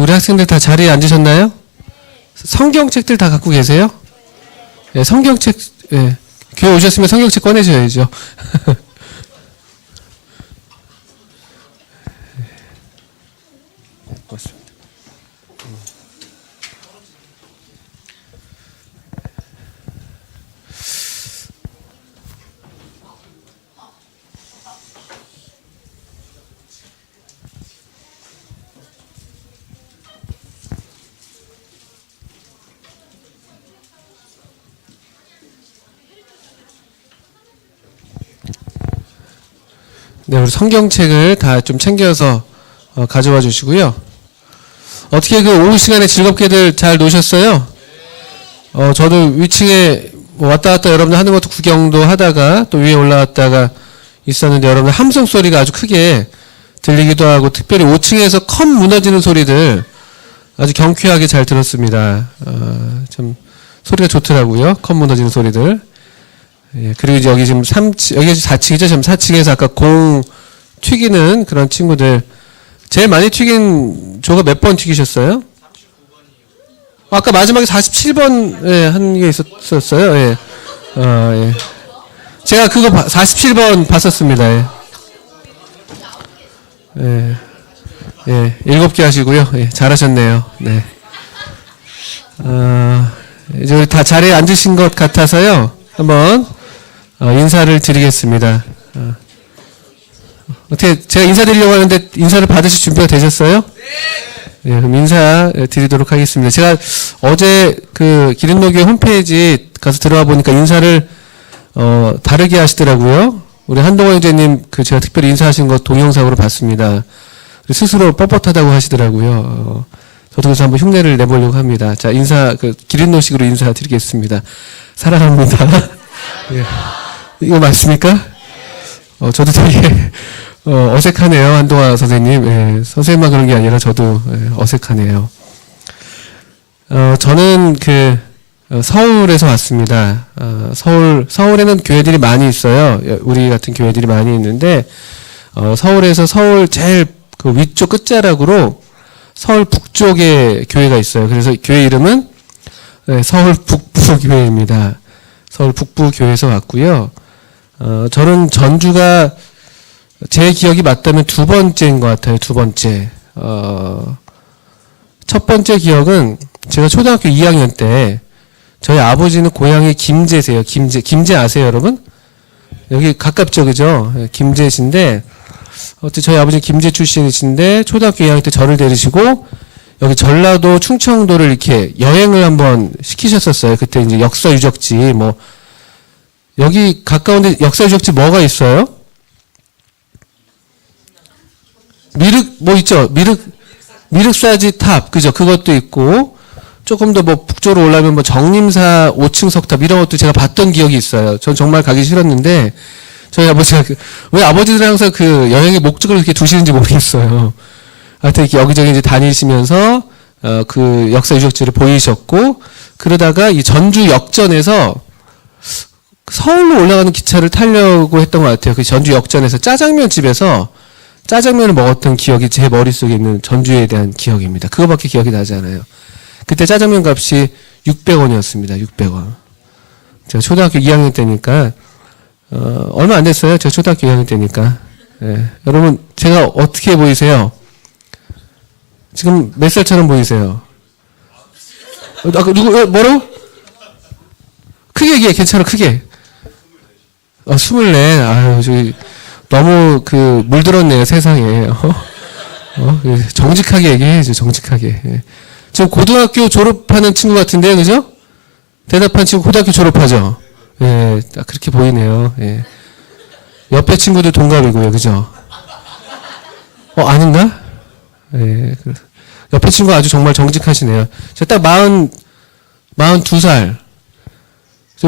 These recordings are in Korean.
우리 학생들 다 자리에 앉으셨나요? 성경책들 다 갖고 계세요? 예, 성경책, 예. 교회 오셨으면 성경책 꺼내셔야죠. 고맙습니다. 네, 우리 성경책을 다 좀 챙겨서 가져와 주시고요. 어떻게 그 오후 시간에 즐겁게들 잘 노셨어요? 저도 위층에 뭐 왔다 갔다 여러분들 하는 것도 구경도 하다가 또 위에 올라갔다가 있었는데 여러분들 함성 소리가 아주 크게 들리기도 하고 특별히 5층에서 컵 무너지는 소리들 아주 경쾌하게 잘 들었습니다. 참 소리가 좋더라고요. 컵 무너지는 소리들. 예, 그리고 이제 여기 지금 3층, 여기 4층이죠. 지금 4층에서 아까 공 튀기는 그런 친구들. 제일 많이 튀긴 조가 몇 번 튀기셨어요? 아까 마지막에 47번, 예, 한 게 있었어요. 예. 예. 제가 그거 47번 봤었습니다. 예. 예. 예. 7개 하시고요. 예, 잘하셨네요. 네. 이제 우리 다 자리에 앉으신 것 같아서요. 한번 인사를 드리겠습니다. 어떻게 제가 인사드리려고 하는데 인사를 받으실 준비가 되셨어요? 네. 그럼 인사 드리도록 하겠습니다. 제가 어제 그 기린노교회 홈페이지 가서 들어와 보니까 인사를 다르게 하시더라고요. 우리 한동원 형제님 그 제가 특별히 인사하신 거 동영상으로 봤습니다. 스스로 뻣뻣하다고 하시더라고요. 저도 그래서 한번 흉내를 내보려고 합니다. 자, 그 기린노식으로 인사드리겠습니다. 사랑합니다. 예. 이거 맞습니까? 저도 되게 어색하네요. 한동화 선생님. 예. 선생님만 그런 게 아니라 저도 어색하네요. 저는 서울에서 왔습니다. 서울에는 교회들이 많이 있어요. 우리 같은 교회들이 많이 있는데 서울에서 서울 제일 그 위쪽 끝자락으로 서울 북쪽에 교회가 있어요. 그래서 교회 이름은 서울 북부교회입니다. 서울 북부교회에서 왔고요. 저는 전주가 제 기억이 맞다면 2번째인 것 같아요. 2번째. 첫 번째 기억은 제가 초등학교 2학년 때 저희 아버지는 고향이 김제세요. 김제 아세요, 여러분? 여기 가깝죠, 그죠? 김제신데 저희 아버지는 김제 출신이신데 초등학교 2학년 때 저를 데리시고 여기 전라도 충청도를 이렇게 여행을 한번 시키셨었어요. 그때 이제 역사 유적지 뭐 여기 가까운데 역사 유적지 뭐가 있어요? 있죠? 미륵사지 탑, 그죠? 그것도 있고 조금 더 뭐 북쪽으로 올라가면 뭐 정림사 5층 석탑 이런 것도 제가 봤던 기억이 있어요. 전 정말 가기 싫었는데 저희 아버지가 왜 아버지들은 항상 그 여행의 목적을 이렇게 두시는지 모르겠어요. 하여튼 이렇게 여기저기 이제 다니시면서 그 역사 유적지를 보이셨고 그러다가 이 전주 역전에서 서울로 올라가는 기차를 타려고 했던 것 같아요. 그 전주 역전에서 짜장면 집에서 짜장면을 먹었던 기억이 제 머릿속에 있는 전주에 대한 기억입니다. 그거밖에 기억이 나지 않아요. 그때 짜장면 값이 600원이었습니다. 600원. 제가 초등학교 2학년 때니까 얼마 안 됐어요. 제가 초등학교 2학년 때니까. 예. 여러분 제가 어떻게 보이세요? 지금 몇 살처럼 보이세요? 아까 뭐라고? 크게 얘기해. 괜찮아. 크게. 24. 아유, 저기 너무 물들었네요, 세상에. 정직하게 얘기해야죠, 정직하게. 예. 지금 고등학교 졸업하는 친구 같은데요, 그죠? 대답한 친구 고등학교 졸업하죠? 예, 딱 그렇게 보이네요. 예. 옆에 친구들 동갑이고요, 그죠? 아닌가? 예. 옆에 친구 아주 정말 정직하시네요. 제가 딱 42살.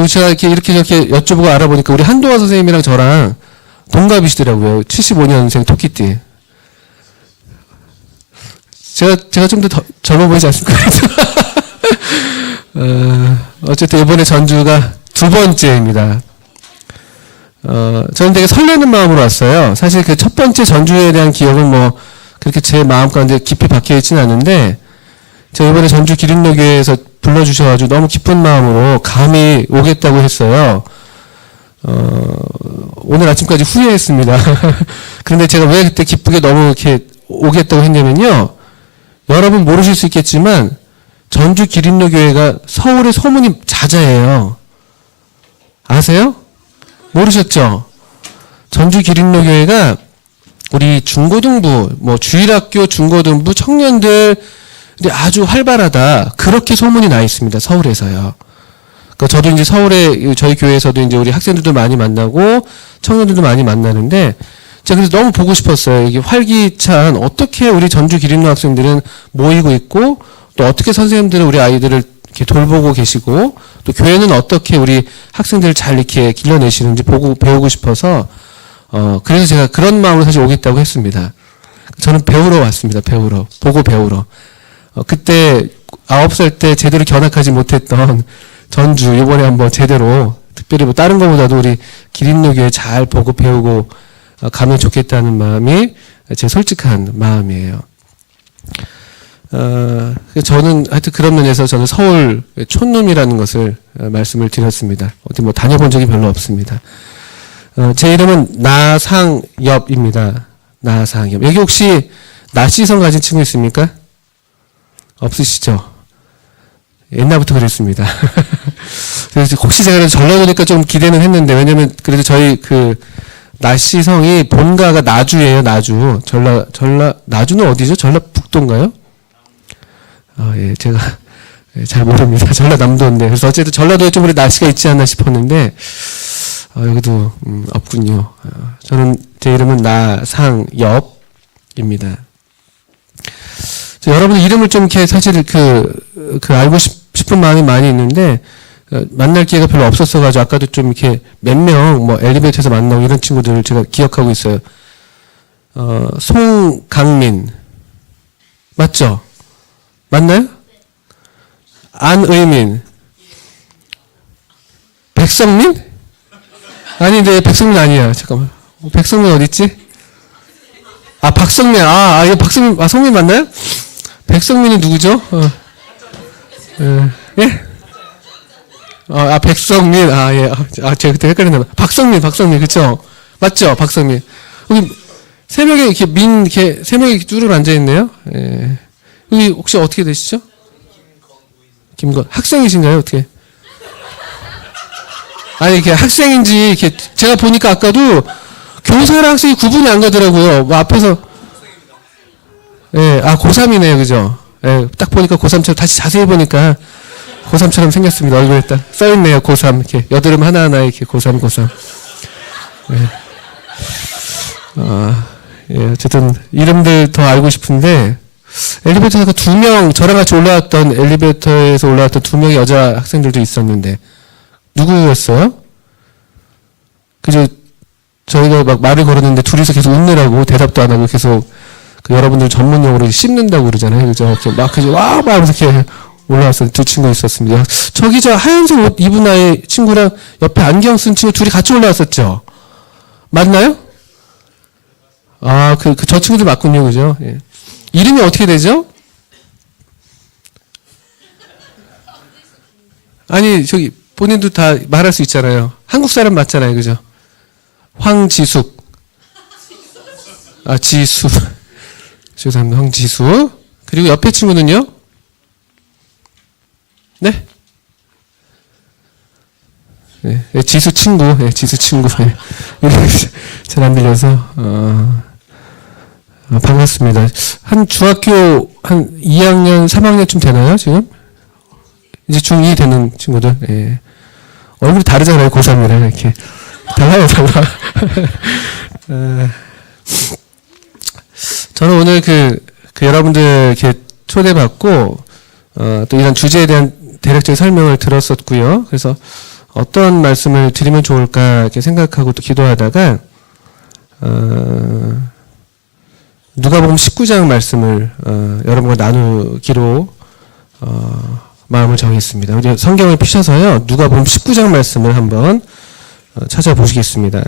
제가 이렇게 저렇게 여쭤보고 알아보니까 우리 한동화 선생님이랑 저랑 동갑이시더라고요. 75년생 토끼띠. 제가 좀 더 젊어 보이지 않습니까? 어쨌든 이번에 전주가 2번째입니다. 저는 되게 설레는 마음으로 왔어요. 사실 그 첫 번째 전주에 대한 기억은 뭐 그렇게 제 마음 가운데 깊이 박혀 있지는 않은데, 제가 이번에 전주 기린노교회에서 불러주셔가지고 너무 기쁜 마음으로 감히 오겠다고 했어요. 오늘 아침까지 후회했습니다. 그런데 제가 왜 그때 기쁘게 너무 이렇게 오겠다고 했냐면요. 여러분 모르실 수 있겠지만, 전주 기린노교회가 서울의 소문이 자자해요. 아세요? 모르셨죠? 전주 기린노교회가 우리 중고등부, 주일학교 중고등부 청년들이 아주 활발하다. 그렇게 소문이 나 있습니다. 서울에서요. 그러니까 저도 이제 서울에 저희 교회에서도 이제 우리 학생들도 많이 만나고 청년들도 많이 만나는데 제가 그래서 너무 보고 싶었어요. 이게 활기찬 어떻게 우리 전주 기린노 학생들은 모이고 있고 또 어떻게 선생님들은 우리 아이들을 이렇게 돌보고 계시고 또 교회는 어떻게 우리 학생들을 잘 이렇게 길러내시는지 보고 배우고 싶어서 그래서 제가 그런 마음으로 사실 오겠다고 했습니다. 저는 배우러 왔습니다. 보고 배우러. 그때 9살 때 제대로 견학하지 못했던 전주 이번에 한번 제대로 특별히 다른 것보다도 우리 기린노교회 잘 보고 배우고 가면 좋겠다는 마음이 제 솔직한 마음이에요. 저는 하여튼 그런 면에서 저는 서울 촌놈이라는 것을 말씀을 드렸습니다. 어디 다녀본 적이 별로 없습니다. 제 이름은 나상엽입니다. 나상엽. 여기 혹시 나시성 가진 친구 있습니까? 없으시죠? 옛날부터 그랬습니다. 그래서 혹시 제가 전라도니까 좀 기대는 했는데, 왜냐면 그래도 저희 나시성이 본가가 나주예요, 나주. 나주는 어디죠? 전라북도인가요? 예, 제가 잘 모릅니다. 전라남도인데. 그래서 어쨌든 전라도에 좀 우리 나시가 있지 않나 싶었는데, 여기도 없군요. 제 이름은 나상엽입니다. 여러분 이름을 좀 이렇게 사실 알고 싶은 마음이 많이 있는데 만날 기회가 별로 없었어가지고 아까도 좀 이렇게 몇 명 엘리베이터에서 만나고 이런 친구들을 제가 기억하고 있어요. 송강민 맞죠? 맞나요? 안의민, 백성민? 아닌데 백성민 아니야. 잠깐만. 백성민 어디 있지? 박성민. 이거 박성민. 성민 맞나요? 백성민이 누구죠? 예? 백성민. 예. 제가 그때 헷갈렸나 봐. 박성민, 그쵸? 맞죠? 박성민. 여기 세 명이 이렇게 세 명이 뚜루루 앉아있네요. 예. 여기 혹시 어떻게 되시죠? 김건. 학생이신가요? 어떻게? 이렇게 학생인지, 이렇게, 제가 보니까 아까도 교사랑 학생이 구분이 안 가더라고요. 앞에서. 예, 고3이네요. 그죠? 예, 딱 보니까 고3처럼, 다시 자세히 보니까 고3처럼 생겼습니다. 얼굴에 딱 써있네요. 고3. 이렇게, 여드름 하나하나 이렇게 고3. 예. 어쨌든, 이름들 더 알고 싶은데, 엘리베이터에서 저랑 같이 엘리베이터에서 올라왔던 2명의 여자 학생들도 있었는데, 누구였어요? 그죠? 저희가 막 말을 걸었는데 둘이서 계속 웃느라고 대답도 안 하고 계속 여러분들 전문용어로 씹는다고 그러잖아요. 그죠? 막 하면서 이렇게 올라왔던 2 친구 있었습니다. 저기 하얀색 옷 입은 아이 친구랑 옆에 안경 쓴 친구 둘이 같이 올라왔었죠? 맞나요? 저 친구들 맞군요. 그죠? 예. 이름이 어떻게 되죠? 저기, 본인도 다 말할 수 있잖아요. 한국 사람 맞잖아요. 그죠? 황지숙. 지수. 죄송합니다. 황지수. 그리고 옆에 친구는요? 네? 네, 지수 친구. 네, 지수 친구. 네. 잘 안 들려서, 반갑습니다. 중학교 2학년, 3학년쯤 되나요, 지금? 이제 중2 되는 친구들. 예. 얼굴이 다르잖아요, 고3이랑 이렇게. 달라요. 저는 오늘 여러분들 이렇게 초대받고, 또 이런 주제에 대한 대략적인 설명을 들었었고요. 그래서 어떤 말씀을 드리면 좋을까 이렇게 생각하고 또 기도하다가, 누가복음 19장 말씀을, 여러분과 나누기로, 마음을 정했습니다. 우리 성경을 피셔서요. 누가복음 19장 말씀을 한번 찾아보시겠습니다.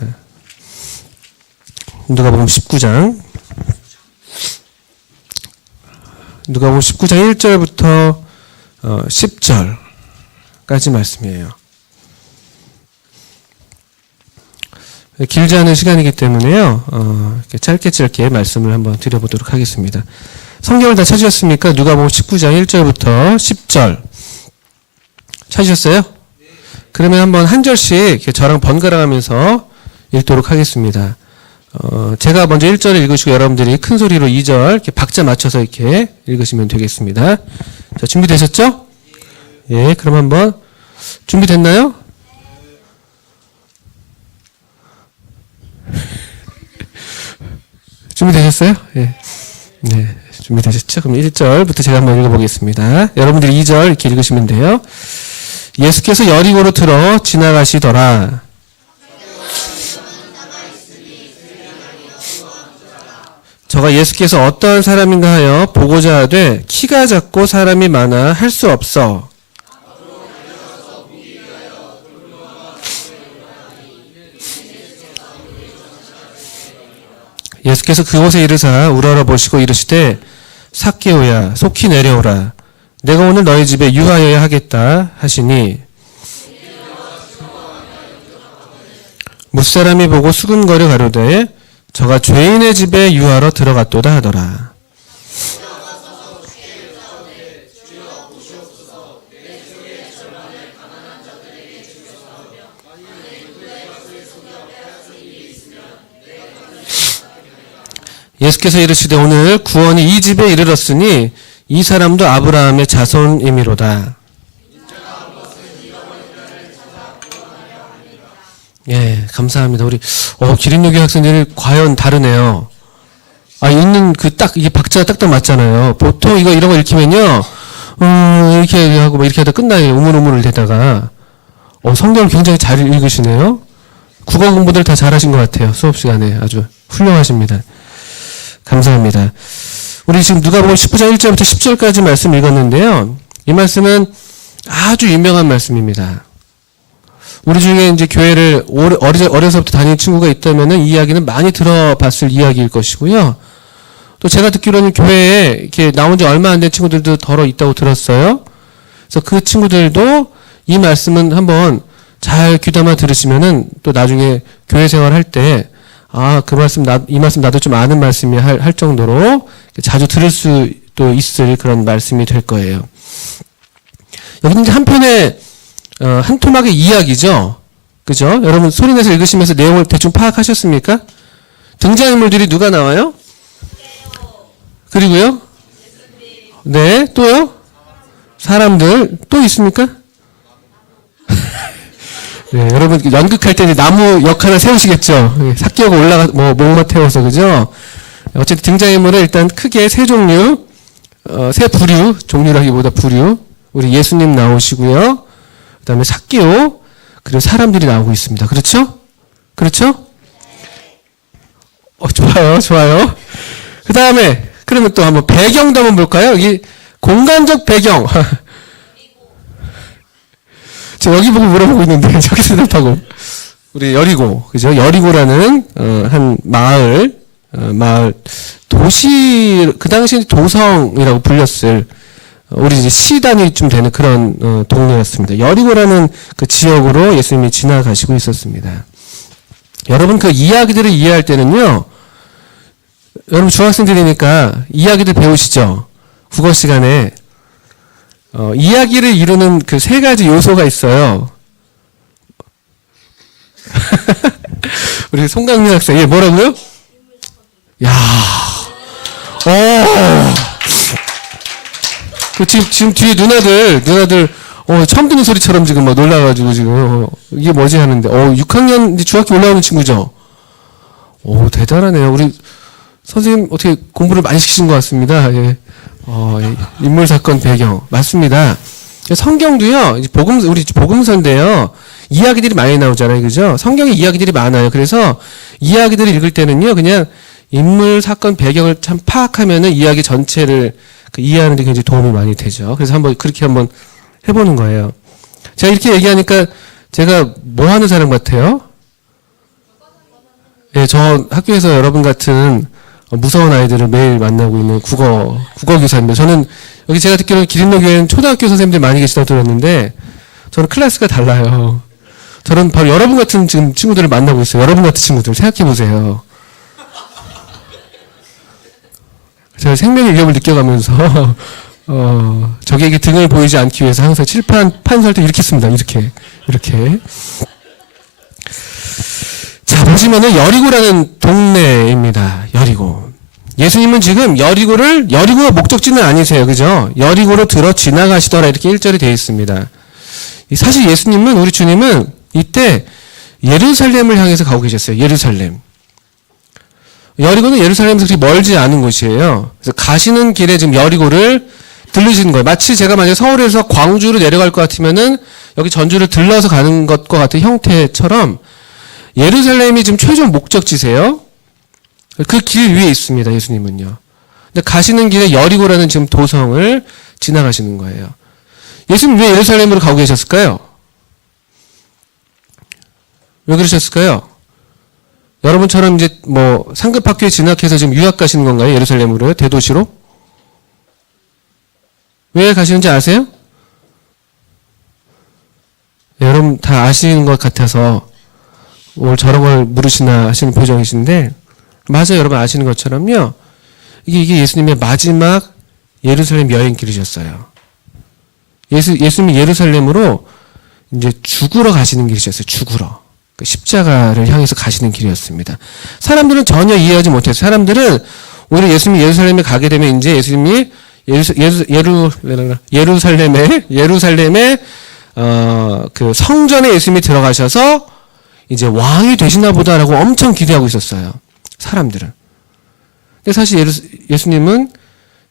누가복음 19장 누가복음 19장 1절부터 10절까지 말씀이에요. 길지 않은 시간이기 때문에요. 이렇게 짧게 말씀을 한번 드려보도록 하겠습니다. 성경을 다 찾으셨습니까? 누가복음 19장 1절부터 10절 찾으셨어요? 그러면 한번 한 절씩 저랑 번갈아 가면서 읽도록 하겠습니다. 제가 먼저 1절을 읽으시고 여러분들이 큰 소리로 2절 이렇게 박자 맞춰서 이렇게 읽으시면 되겠습니다. 자, 준비되셨죠? 예, 그럼 한번 준비됐나요? 준비되셨어요? 예. 네, 준비되셨죠? 그럼 1절부터 제가 한번 읽어보겠습니다. 여러분들이 2절 이렇게 읽으시면 돼요. 예수께서 여리고로 들어 지나가시더라. 저가 예수께서 어떠한 사람인가 하여 보고자 하되 키가 작고 사람이 많아 할 수 없어. 예수께서 그곳에 이르사 우러러 보시고 이르시되 삭개오야 속히 내려오라. 내가 오늘 너희 집에 유하여야 하겠다 하시니 무사람이 보고 수근거려 가로되 저가 죄인의 집에 유하러 들어갔도다 하더라. 예수께서 이르시되 오늘 구원이 이 집에 이르렀으니 이 사람도 아브라함의 자손이미로다. 예, 감사합니다. 우리 기린요기 학생들이 과연 다르네요. 읽는 이게 박자가 딱딱 맞잖아요. 보통 이런 거 읽히면요, 이렇게 하고 막 이렇게 하다 끝나요. 우물우물을 대다가. 성경을 굉장히 잘 읽으시네요. 국어 공부들 다 잘하신 것 같아요. 수업 시간에 아주 훌륭하십니다. 감사합니다. 우리 지금 누가복음 19장 1절부터 10절까지 말씀 읽었는데요. 이 말씀은 아주 유명한 말씀입니다. 우리 중에 이제 교회를 어려서부터 다니는 친구가 있다면은 이 이야기는 많이 들어봤을 이야기일 것이고요. 또 제가 듣기로는 교회에 이렇게 나온 지 얼마 안 된 친구들도 덜어 있다고 들었어요. 그래서 그 친구들도 이 말씀은 한번 잘 귀담아 들으시면은 또 나중에 교회 생활할 때 이 말씀 나도 좀 아는 말씀이야 할 정도로 자주 들을 수도 있을 그런 말씀이 될 거예요. 여기는 이제 한편의 한 토막의 이야기죠. 그죠? 여러분 소리내서 읽으시면서 내용을 대충 파악하셨습니까? 등장인물들이 누가 나와요? 그리고요? 네, 또요? 사람들 또 있습니까? 네, 여러분 연극할 때 나무 역 하나 세우시겠죠? 삭개오가 목마 태워서 그죠? 어쨌든 등장인물은 일단 크게 세 종류, 세 부류, 종류라기보다 부류. 우리 예수님 나오시고요. 그 다음에 삭개오, 그리고 사람들이 나오고 있습니다. 그렇죠? 그렇죠? 좋아요. 그 다음에, 그러면 또 한번 배경도 한번 볼까요? 여기 공간적 배경. 저 여기 보고 물어보고 있는데, 저기서 대답하고. 우리 여리고, 그죠? 여리고라는, 한 마을, 도시, 그 당시에 도성이라고 불렸을, 우리 이제 시단위쯤 되는 그런 동네였습니다. 여리고라는 그 지역으로 예수님이 지나가시고 있었습니다. 여러분 그 이야기들을 이해할 때는요, 여러분 중학생들이니까 이야기들 배우시죠? 국어 시간에 이야기를 이루는 그 세 가지 요소가 있어요. 우리 송강민 학생, 예, 뭐라고요? 야, 지금 뒤에 누나들, 처음 듣는 소리처럼 지금 막 놀라가지고 지금, 이게 뭐지 하는데, 6학년, 중학교 올라오는 친구죠? 대단하네요. 우리 선생님 어떻게 공부를 많이 시키신 것 같습니다. 예. 인물, 사건, 배경. 맞습니다. 성경도요, 우리 복음서인데요, 이야기들이 많이 나오잖아요. 그죠? 성경에 이야기들이 많아요. 그래서 이야기들을 읽을 때는요, 그냥 인물, 사건, 배경을 참 파악하면은 이야기 전체를 이해하는 데 굉장히 도움이 많이 되죠. 그래서 그렇게 한번 해보는 거예요. 제가 이렇게 얘기하니까 제가 뭐 하는 사람 같아요? 예, 저 학교에서 여러분 같은, 무서운 아이들을 매일 만나고 있는 국어 교사입니다. 저는 여기 제가 듣기로는 기린로 교회는 초등학교 선생님들 많이 계시다고 들었는데 저는 클래스가 달라요. 저는 바로 여러분 같은 지금 친구들을 만나고 있어요. 여러분 같은 친구들 생각해 보세요. 제가 생명의 위협을 느껴가면서 적에게 등을 보이지 않기 위해서 항상 칠판 설 때 이렇게 씁니다. 이렇게. 자, 보시면은 여리고라는 동네입니다. 여리고. 예수님은 지금 여리고가 목적지는 아니세요. 그죠? 여리고로 들어 지나가시더라 이렇게 1절이 되어 있습니다. 사실 예수님은, 우리 주님은 이때 예루살렘을 향해서 가고 계셨어요. 예루살렘. 여리고는 예루살렘에서 그렇게 멀지 않은 곳이에요. 그래서 가시는 길에 지금 여리고를 들르시는 거예요. 마치 제가 만약에 서울에서 광주로 내려갈 것 같으면은 여기 전주를 들러서 가는 것과 같은 형태처럼 예루살렘이 지금 최종 목적지세요. 그 길 위에 있습니다. 예수님은요. 근데 가시는 길에 여리고라는 지금 도성을 지나가시는 거예요. 예수님 왜 예루살렘으로 가고 계셨을까요? 왜 그러셨을까요? 여러분처럼 이제 뭐 상급 학교에 진학해서 지금 유학 가시는 건가요? 예루살렘으로요? 대도시로? 왜 가시는지 아세요? 네, 여러분 다 아시는 것 같아서 오늘 저런 걸 물으시나 하시는 표정이신데 맞아요. 여러분 아시는 것처럼요. 이게 예수님의 마지막 예루살렘 여행길이셨어요. 예수님이 예루살렘으로 이제 죽으러 가시는 길이셨어요. 죽으러. 십자가를 향해서 가시는 길이었습니다. 사람들은 전혀 이해하지 못했어요. 사람들은 오히려 예수님이 예루살렘에 가게 되면 이제 예수님이 예루살렘에 그 성전에 예수님이 들어가셔서 이제 왕이 되시나 보다라고 엄청 기대하고 있었어요. 사람들은. 근데 사실 예수님은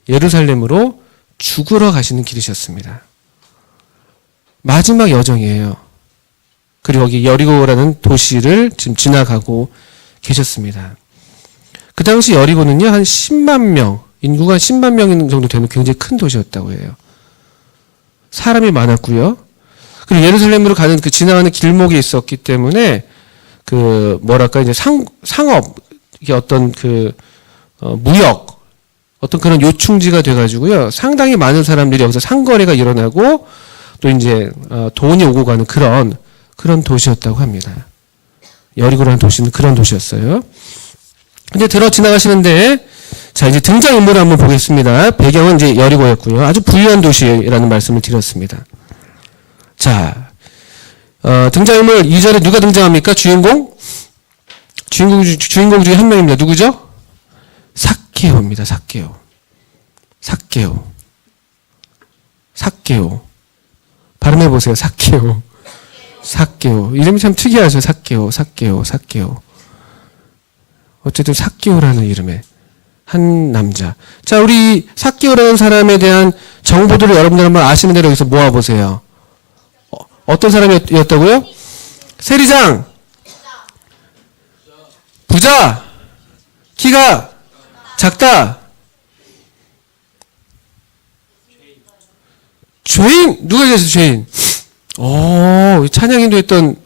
예루살렘으로 죽으러 가시는 길이셨습니다. 마지막 여정이에요. 그리고 여기 여리고라는 도시를 지금 지나가고 계셨습니다. 그 당시 여리고는요, 한 10만 명, 인구가 10만 명 정도 되는 굉장히 큰 도시였다고 해요. 사람이 많았고요. 그리고 예루살렘으로 가는 그 지나가는 길목이 있었기 때문에 그 뭐랄까 이제 상업 이게 어떤 그 무역 어떤 그런 요충지가 돼가지고요. 상당히 많은 사람들이 여기서 상거래가 일어나고 또 이제 돈이 오고 가는 그런 도시였다고 합니다. 여리고라는 도시는 그런 도시였어요. 근데 들어 지나가시는데 자 이제 등장인물을 한번 보겠습니다. 배경은 이제 여리고였고요. 아주 부유한 도시라는 말씀을 드렸습니다. 자 등장인물 2절에 누가 등장합니까? 주인공 중에 한 명입니다. 누구죠? 삭개오입니다. 삭개오. 발음해 보세요. 삭개오. 이름이 참 특이하죠. 삭개오. 어쨌든 삭개오라는 이름의 한 남자. 자, 우리 삭개오라는 사람에 대한 정보들을 여러분들 한번 아시는 대로 여기서 모아보세요. 어떤 사람이었다고요? 세리장, 부자, 키가 작다, 죄인. 누가 계세요? 죄인. 찬양인도 했던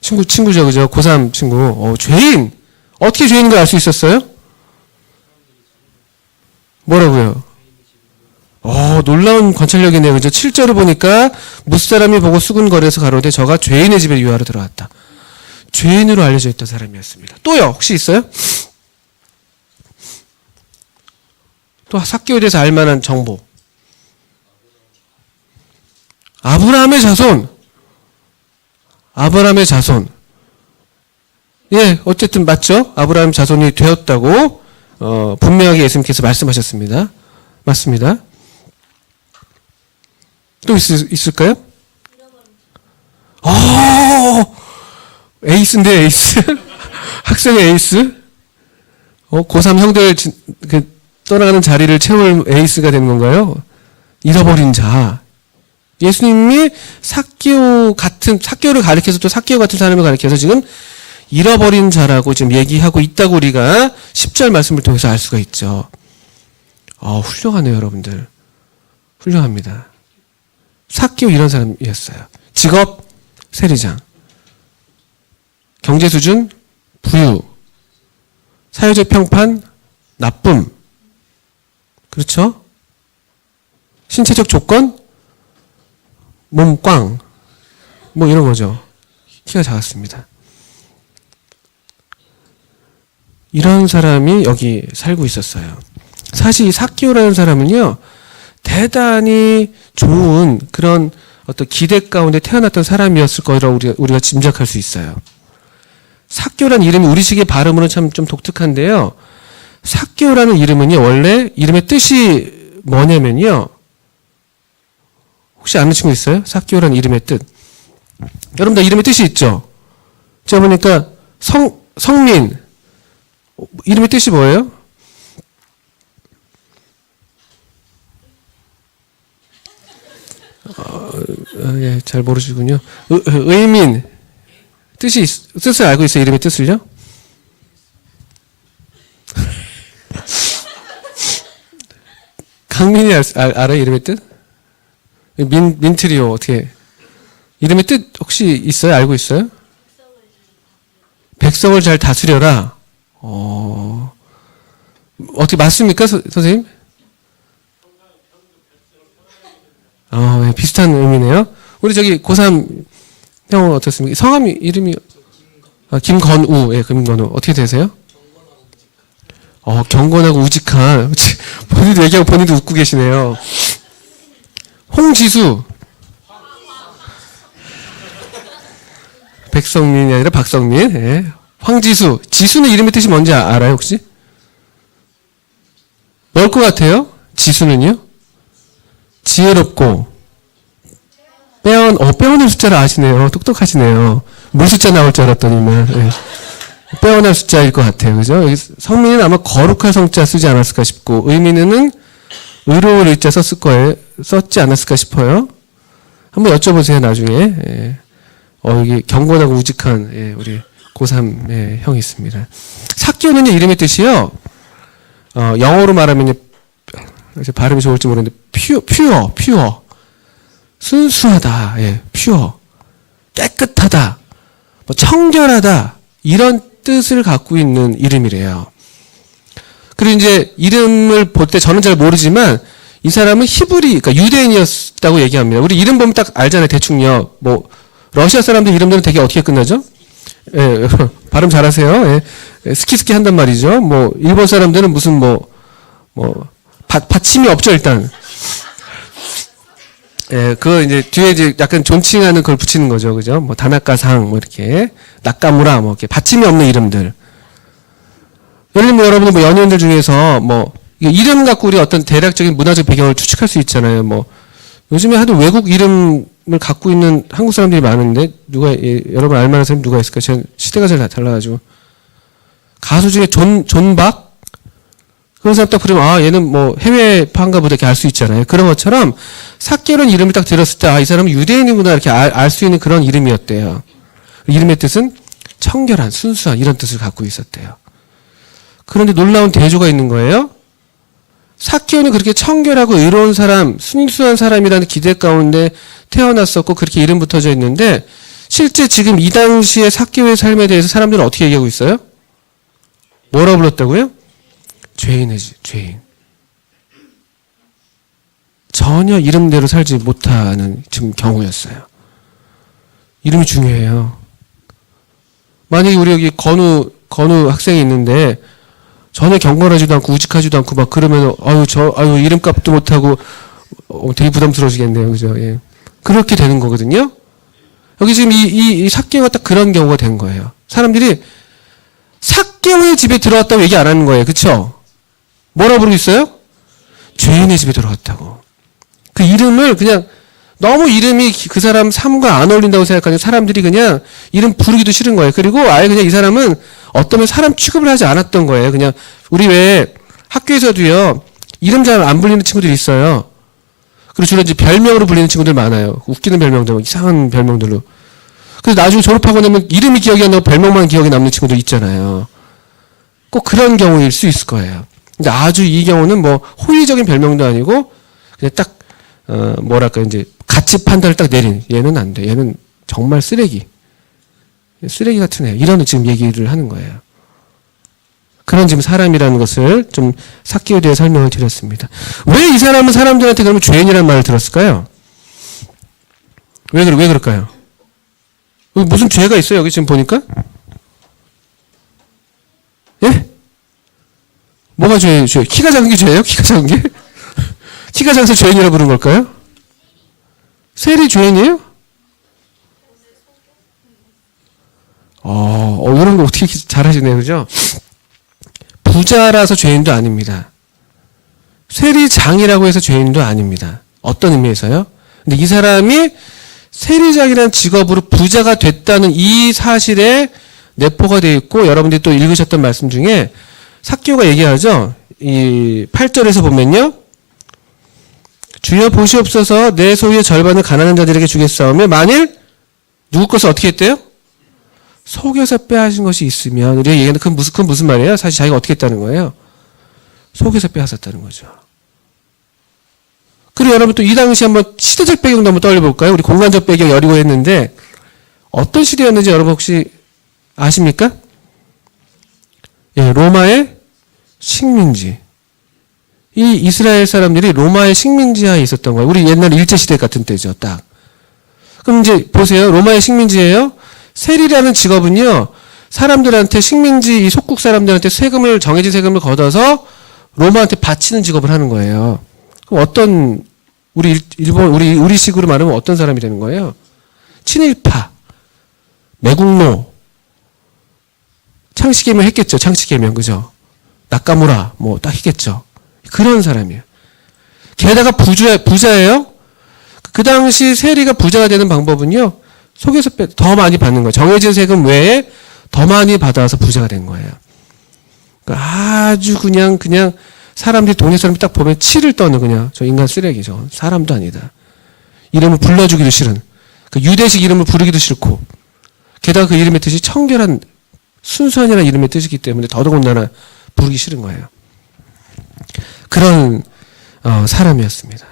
친구죠, 그죠? 고3 친구. 죄인. 어떻게 죄인인 걸 알 수 있었어요? 뭐라고요? 놀라운 관찰력이네요. 그죠? 7절을 보니까 무사람이 보고 수군거려서 가로되 저가 죄인의 집에 유하러 들어왔다. 죄인으로 알려져 있던 사람이었습니다. 또요? 혹시 있어요? 또 삭개오에 대해서 알만한 정보. 아브라함의 자손. 예, 어쨌든 맞죠? 아브라함 자손이 되었다고 분명하게 예수님께서 말씀하셨습니다. 맞습니다. 또 있을까요? 에이스인데 에이스. 학생의 에이스. 고3 형들 떠나가는 자리를 채울 에이스가 되는 건가요? 잃어버린 자. 예수님이 삭개오를 가리켜서 또 삭개오 같은 사람을 가리켜서 지금 잃어버린 자라고 지금 얘기하고 있다고 우리가 10절 말씀을 통해서 알 수가 있죠. 훌륭하네요, 여러분들. 훌륭합니다. 삭개오 이런 사람이었어요. 직업, 세리장. 경제 수준, 부유. 사회적 평판, 나쁨. 그렇죠? 신체적 조건, 몸 꽝. 뭐 이런 거죠. 키가 작았습니다. 이런 사람이 여기 살고 있었어요. 사실 이 삭개오라는 사람은요, 대단히 좋은 그런 어떤 기대 가운데 태어났던 사람이었을 거라고 우리가 짐작할 수 있어요. 삭개오라는 이름이 우리식의 발음으로는 참 좀 독특한데요. 삭개오라는 이름은요, 원래 이름의 뜻이 뭐냐면요. 혹시 아는 친구 있어요? 삭개오라는 이름의 뜻. 여러분 다 이름의 뜻이 있죠? 제가 보니까 성민. 이름의 뜻이 뭐예요? 예, 잘 모르시군요. 의민. 뜻을 알고 있어요? 이름의 뜻을요? 강민이 알아요? 이름의 뜻? 민트리오 어떻게 이름의 뜻 혹시 있어요? 알고 있어요? 백성을 잘 다스려라. 어떻게 맞습니까, 선생님? 네, 비슷한 의미네요. 우리 저기 고3 형은 어떻습니까? 성함 이름이 김건우. 예, 김건우. 어떻게 되세요? 경건하고 우직한. 본인도 얘기하고 본인도 웃고 계시네요. 홍지수. 백성민이 아니라 박성민. 예. 황지수. 지수는 이름의 뜻이 뭔지 알아요, 혹시? 뭘 것 같아요? 지수는요? 지혜롭고. 빼어날 숫자를 아시네요. 똑똑하시네요. 물 숫자 나올 줄 알았더니만. 예. 빼어날 숫자일 것 같아요. 그죠? 여기 성민은 아마 거룩할 성자 쓰지 않았을까 싶고, 의민은 의로울 의자 썼지 않았을까 싶어요. 한번 여쭤보세요, 나중에. 예. 여기 경건하고 우직한, 예, 우리 고3 예, 형이 있습니다. 삭개오는 이름의 뜻이요. 영어로 말하면 발음이 좋을지 모르는데 퓨어. 순수하다. 예, 퓨어. 깨끗하다. 뭐 청결하다. 이런 뜻을 갖고 있는 이름이래요. 그리고 이제 이름을 볼 때 저는 잘 모르지만 이 사람은 그러니까 유대인이었다고 얘기합니다. 우리 이름 보면 딱 알잖아요. 대충요. 뭐 러시아 사람들 이름들은 되게 어떻게 끝나죠? 예, 발음 잘하세요. 예, 스키스키 한단 말이죠. 뭐 일본 사람들은 무슨 받침이 없죠, 일단. 예, 그거 이제 뒤에 이제 약간 존칭하는 걸 붙이는 거죠. 그죠? 뭐 다나카상 이렇게 나카무라 이렇게 받침이 없는 이름들. 예를 들면 여러분들 연예인들 중에서 이름 갖고 우리 어떤 대략적인 문화적 배경을 추측할 수 있잖아요. 요즘에 하도 외국 이름을 갖고 있는 한국 사람들이 많은데 여러분 알만한 사람이 누가 있을까? 제가 시대가 잘 달라가지고 가수 중에 존박 그런 사람 딱 부르면 얘는 해외파인가 보다 이렇게 알 수 있잖아요. 그런 것처럼 삭개오라는 이름을 딱 들었을 때 이 사람은 유대인이구나 이렇게 알 수 있는 그런 이름이었대요. 이름의 뜻은 청결한, 순수한 이런 뜻을 갖고 있었대요. 그런데 놀라운 대조가 있는 거예요. 삭개오는 그렇게 청결하고 의로운 사람, 순수한 사람이라는 기대 가운데 태어났었고 그렇게 이름 붙어져 있는데 실제 지금 이 당시에 삭개오의 삶에 대해서 사람들은 어떻게 얘기하고 있어요? 뭐라고 불렀다고요? 죄인이지, 죄인. 전혀 이름대로 살지 못하는 지금 경우였어요. 이름이 중요해요. 만약에 우리 여기 건우 학생이 있는데 전혀 경건하지도 않고 우직하지도 않고 그러면 이름값도 못하고 되게 부담스러워지겠네요. 그죠? 예. 그렇게 되는 거거든요. 여기 지금 이 삭개오가 딱 그런 경우가 된 거예요. 사람들이 삭개오의 집에 들어왔다고 얘기 안 하는 거예요. 그쵸? 뭐라고 부르고 있어요? 죄인의 집에 들어왔다고. 그 이름을 그냥 너무 이름이 그 사람 삶과 안 어울린다고 생각하는 사람들이 그냥 이름 부르기도 싫은 거예요. 그리고 아예 그냥 이 사람은 어떤 사람 취급을 하지 않았던 거예요. 그냥 우리 왜 학교에서도요 이름 잘 안 불리는 친구들이 있어요. 그리고 주로 이제 별명으로 불리는 친구들 많아요. 웃기는 별명들, 이상한 별명들로. 그래서 나중에 졸업하고 나면 이름이 기억이 안 나고 별명만 기억에 남는 친구들 있잖아요. 꼭 그런 경우일 수 있을 거예요. 근데 아주 이 경우는 호의적인 별명도 아니고 그냥 딱 이제 가치 판단을 딱 내린 얘는 안 돼. 얘는 정말 쓰레기 같은 애. 이런 지금 얘기를 하는 거예요. 그런 지금 사람이라는 것을 좀 삭개오에 대해 설명을 드렸습니다. 왜 이 사람은 사람들한테 그러면 죄인이라는 말을 들었을까요? 왜 그럴까요? 무슨 죄가 있어요, 여기 지금 보니까? 예? 뭐가 죄예요? 키가 작은 게 죄예요? 키가 작은 게? 키가 작아서 죄인이라고 부른 걸까요? 세리 죄인이에요? 이런 거 어떻게 잘하시네요, 그죠? 부자라서 죄인도 아닙니다. 세리장이라고 해서 죄인도 아닙니다. 어떤 의미에서요? 근데 이 사람이 세리장이라는 직업으로 부자가 됐다는 이 사실에 내포가 되어 있고, 여러분들이 또 읽으셨던 말씀 중에 삭개오가 얘기하죠. 이 8절에서 보면요. 주여 보시옵소서 내 소유의 절반을 가난한 자들에게 주겠사오며 만일 누구 것을 어떻게 했대요? 속여서 빼앗은 것이 있으면, 우리가 얘기하는 그건 무슨 말이에요? 사실 자기가 어떻게 했다는 거예요? 속여서 빼앗았다는 거죠. 그리고 여러분 또 이 당시 한번 시대적 배경도 한번 떠올려볼까요? 우리 공간적 배경 여리고 했는데, 어떤 시대였는지 여러분 혹시 아십니까? 예, 로마의 식민지. 이 이스라엘 사람들이 로마의 식민지하에 있었던 거예요. 우리 옛날 일제시대 같은 때죠, 딱. 그럼 이제 보세요. 로마의 식민지예요. 세리라는 직업은요, 사람들한테 식민지, 이 속국 사람들한테 정해진 세금을 걷어서 로마한테 바치는 직업을 하는 거예요. 그럼 어떤, 우리식으로 말하면 어떤 사람이 되는 거예요? 친일파, 매국노, 창씨개명 했겠죠, 창씨개명, 그죠? 나카무라, 딱 했겠죠. 그런 사람이에요. 게다가 부자예요? 그 당시 세리가 부자가 되는 방법은요, 속에서 더 많이 받는 거예요. 정해진 세금 외에 더 많이 받아서 부자가 된 거예요. 그러니까 아주 그냥 사람들이 동네 사람이 딱 보면 치를 떠는 그냥 저 인간 쓰레기죠. 사람도 아니다. 이름을 불러주기도 싫은. 그 유대식 이름을 부르기도 싫고. 게다가 그 이름의 뜻이 청결한 순수한이라는 이름의 뜻이기 때문에 더더군다나 부르기 싫은 거예요. 그런 사람이었습니다.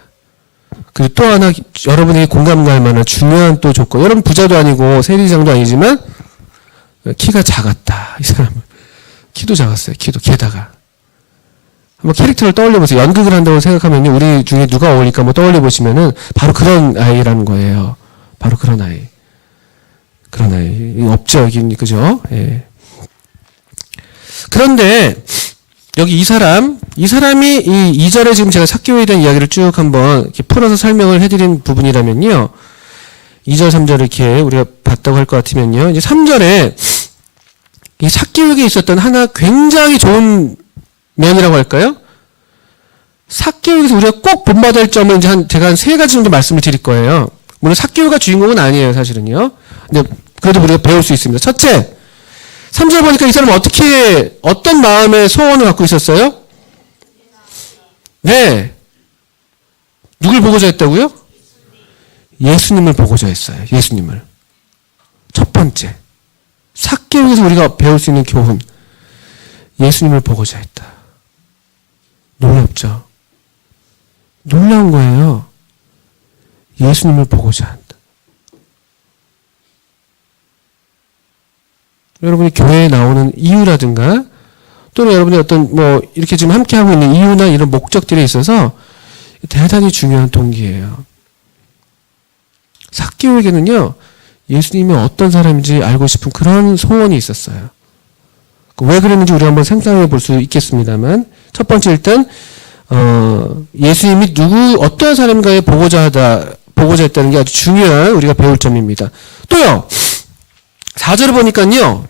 그리고 또 하나 여러분에게 공감 갈 만한 중요한 또 조건. 여러분 부자도 아니고 세리장도 아니지만 키가 작았다. 이 사람은. 키도 작았어요. 키도. 게다가. 한번 캐릭터를 떠올려보세요. 연극을 한다고 생각하면요. 우리 중에 누가 어울릴까 한번 떠올려보시면은 바로 그런 아이라는 거예요. 바로 그런 아이. 그런 아이. 없죠. 여기, 그죠? 예. 그런데 여기 이 사람이 이 2절에 지금 제가 삭개오에 대한 이야기를 쭉 한번 이렇게 풀어서 설명을 해드린 부분이라면요. 2절, 3절 이렇게 우리가 봤다고 할 것 같으면요. 이제 3절에 이 삭개오에게 있었던 하나 굉장히 좋은 면이라고 할까요? 삭개오에서 우리가 꼭 본받아야 할 점을 이제 제가 한 3가지 정도 말씀을 드릴 거예요. 물론 삭개오가 주인공은 아니에요, 사실은요. 근데 그래도 우리가 배울 수 있습니다. 첫째, 3절 보니까 이 사람은 어떤 마음의 소원을 갖고 있었어요? 네. 누굴 보고자 했다고요? 예수님을 보고자 했어요. 예수님을. 첫 번째. 삭개오에서 우리가 배울 수 있는 교훈. 예수님을 보고자 했다. 놀랍죠? 놀라운 거예요. 예수님을 보고자 한다. 여러분이 교회에 나오는 이유라든가 또는 여러분이 어떤 이렇게 지금 함께하고 있는 이유나 이런 목적들에 있어서 대단히 중요한 동기예요. 삭개오에게는요, 예수님이 어떤 사람인지 알고 싶은 그런 소원이 있었어요. 왜 그랬는지 우리 한번 생각해 볼 수 있겠습니다만, 첫 번째 일단 예수님이 어떠한 사람인가에 보고자 했다는 게 아주 중요한 우리가 배울 점입니다. 또요, 4절을 보니까요,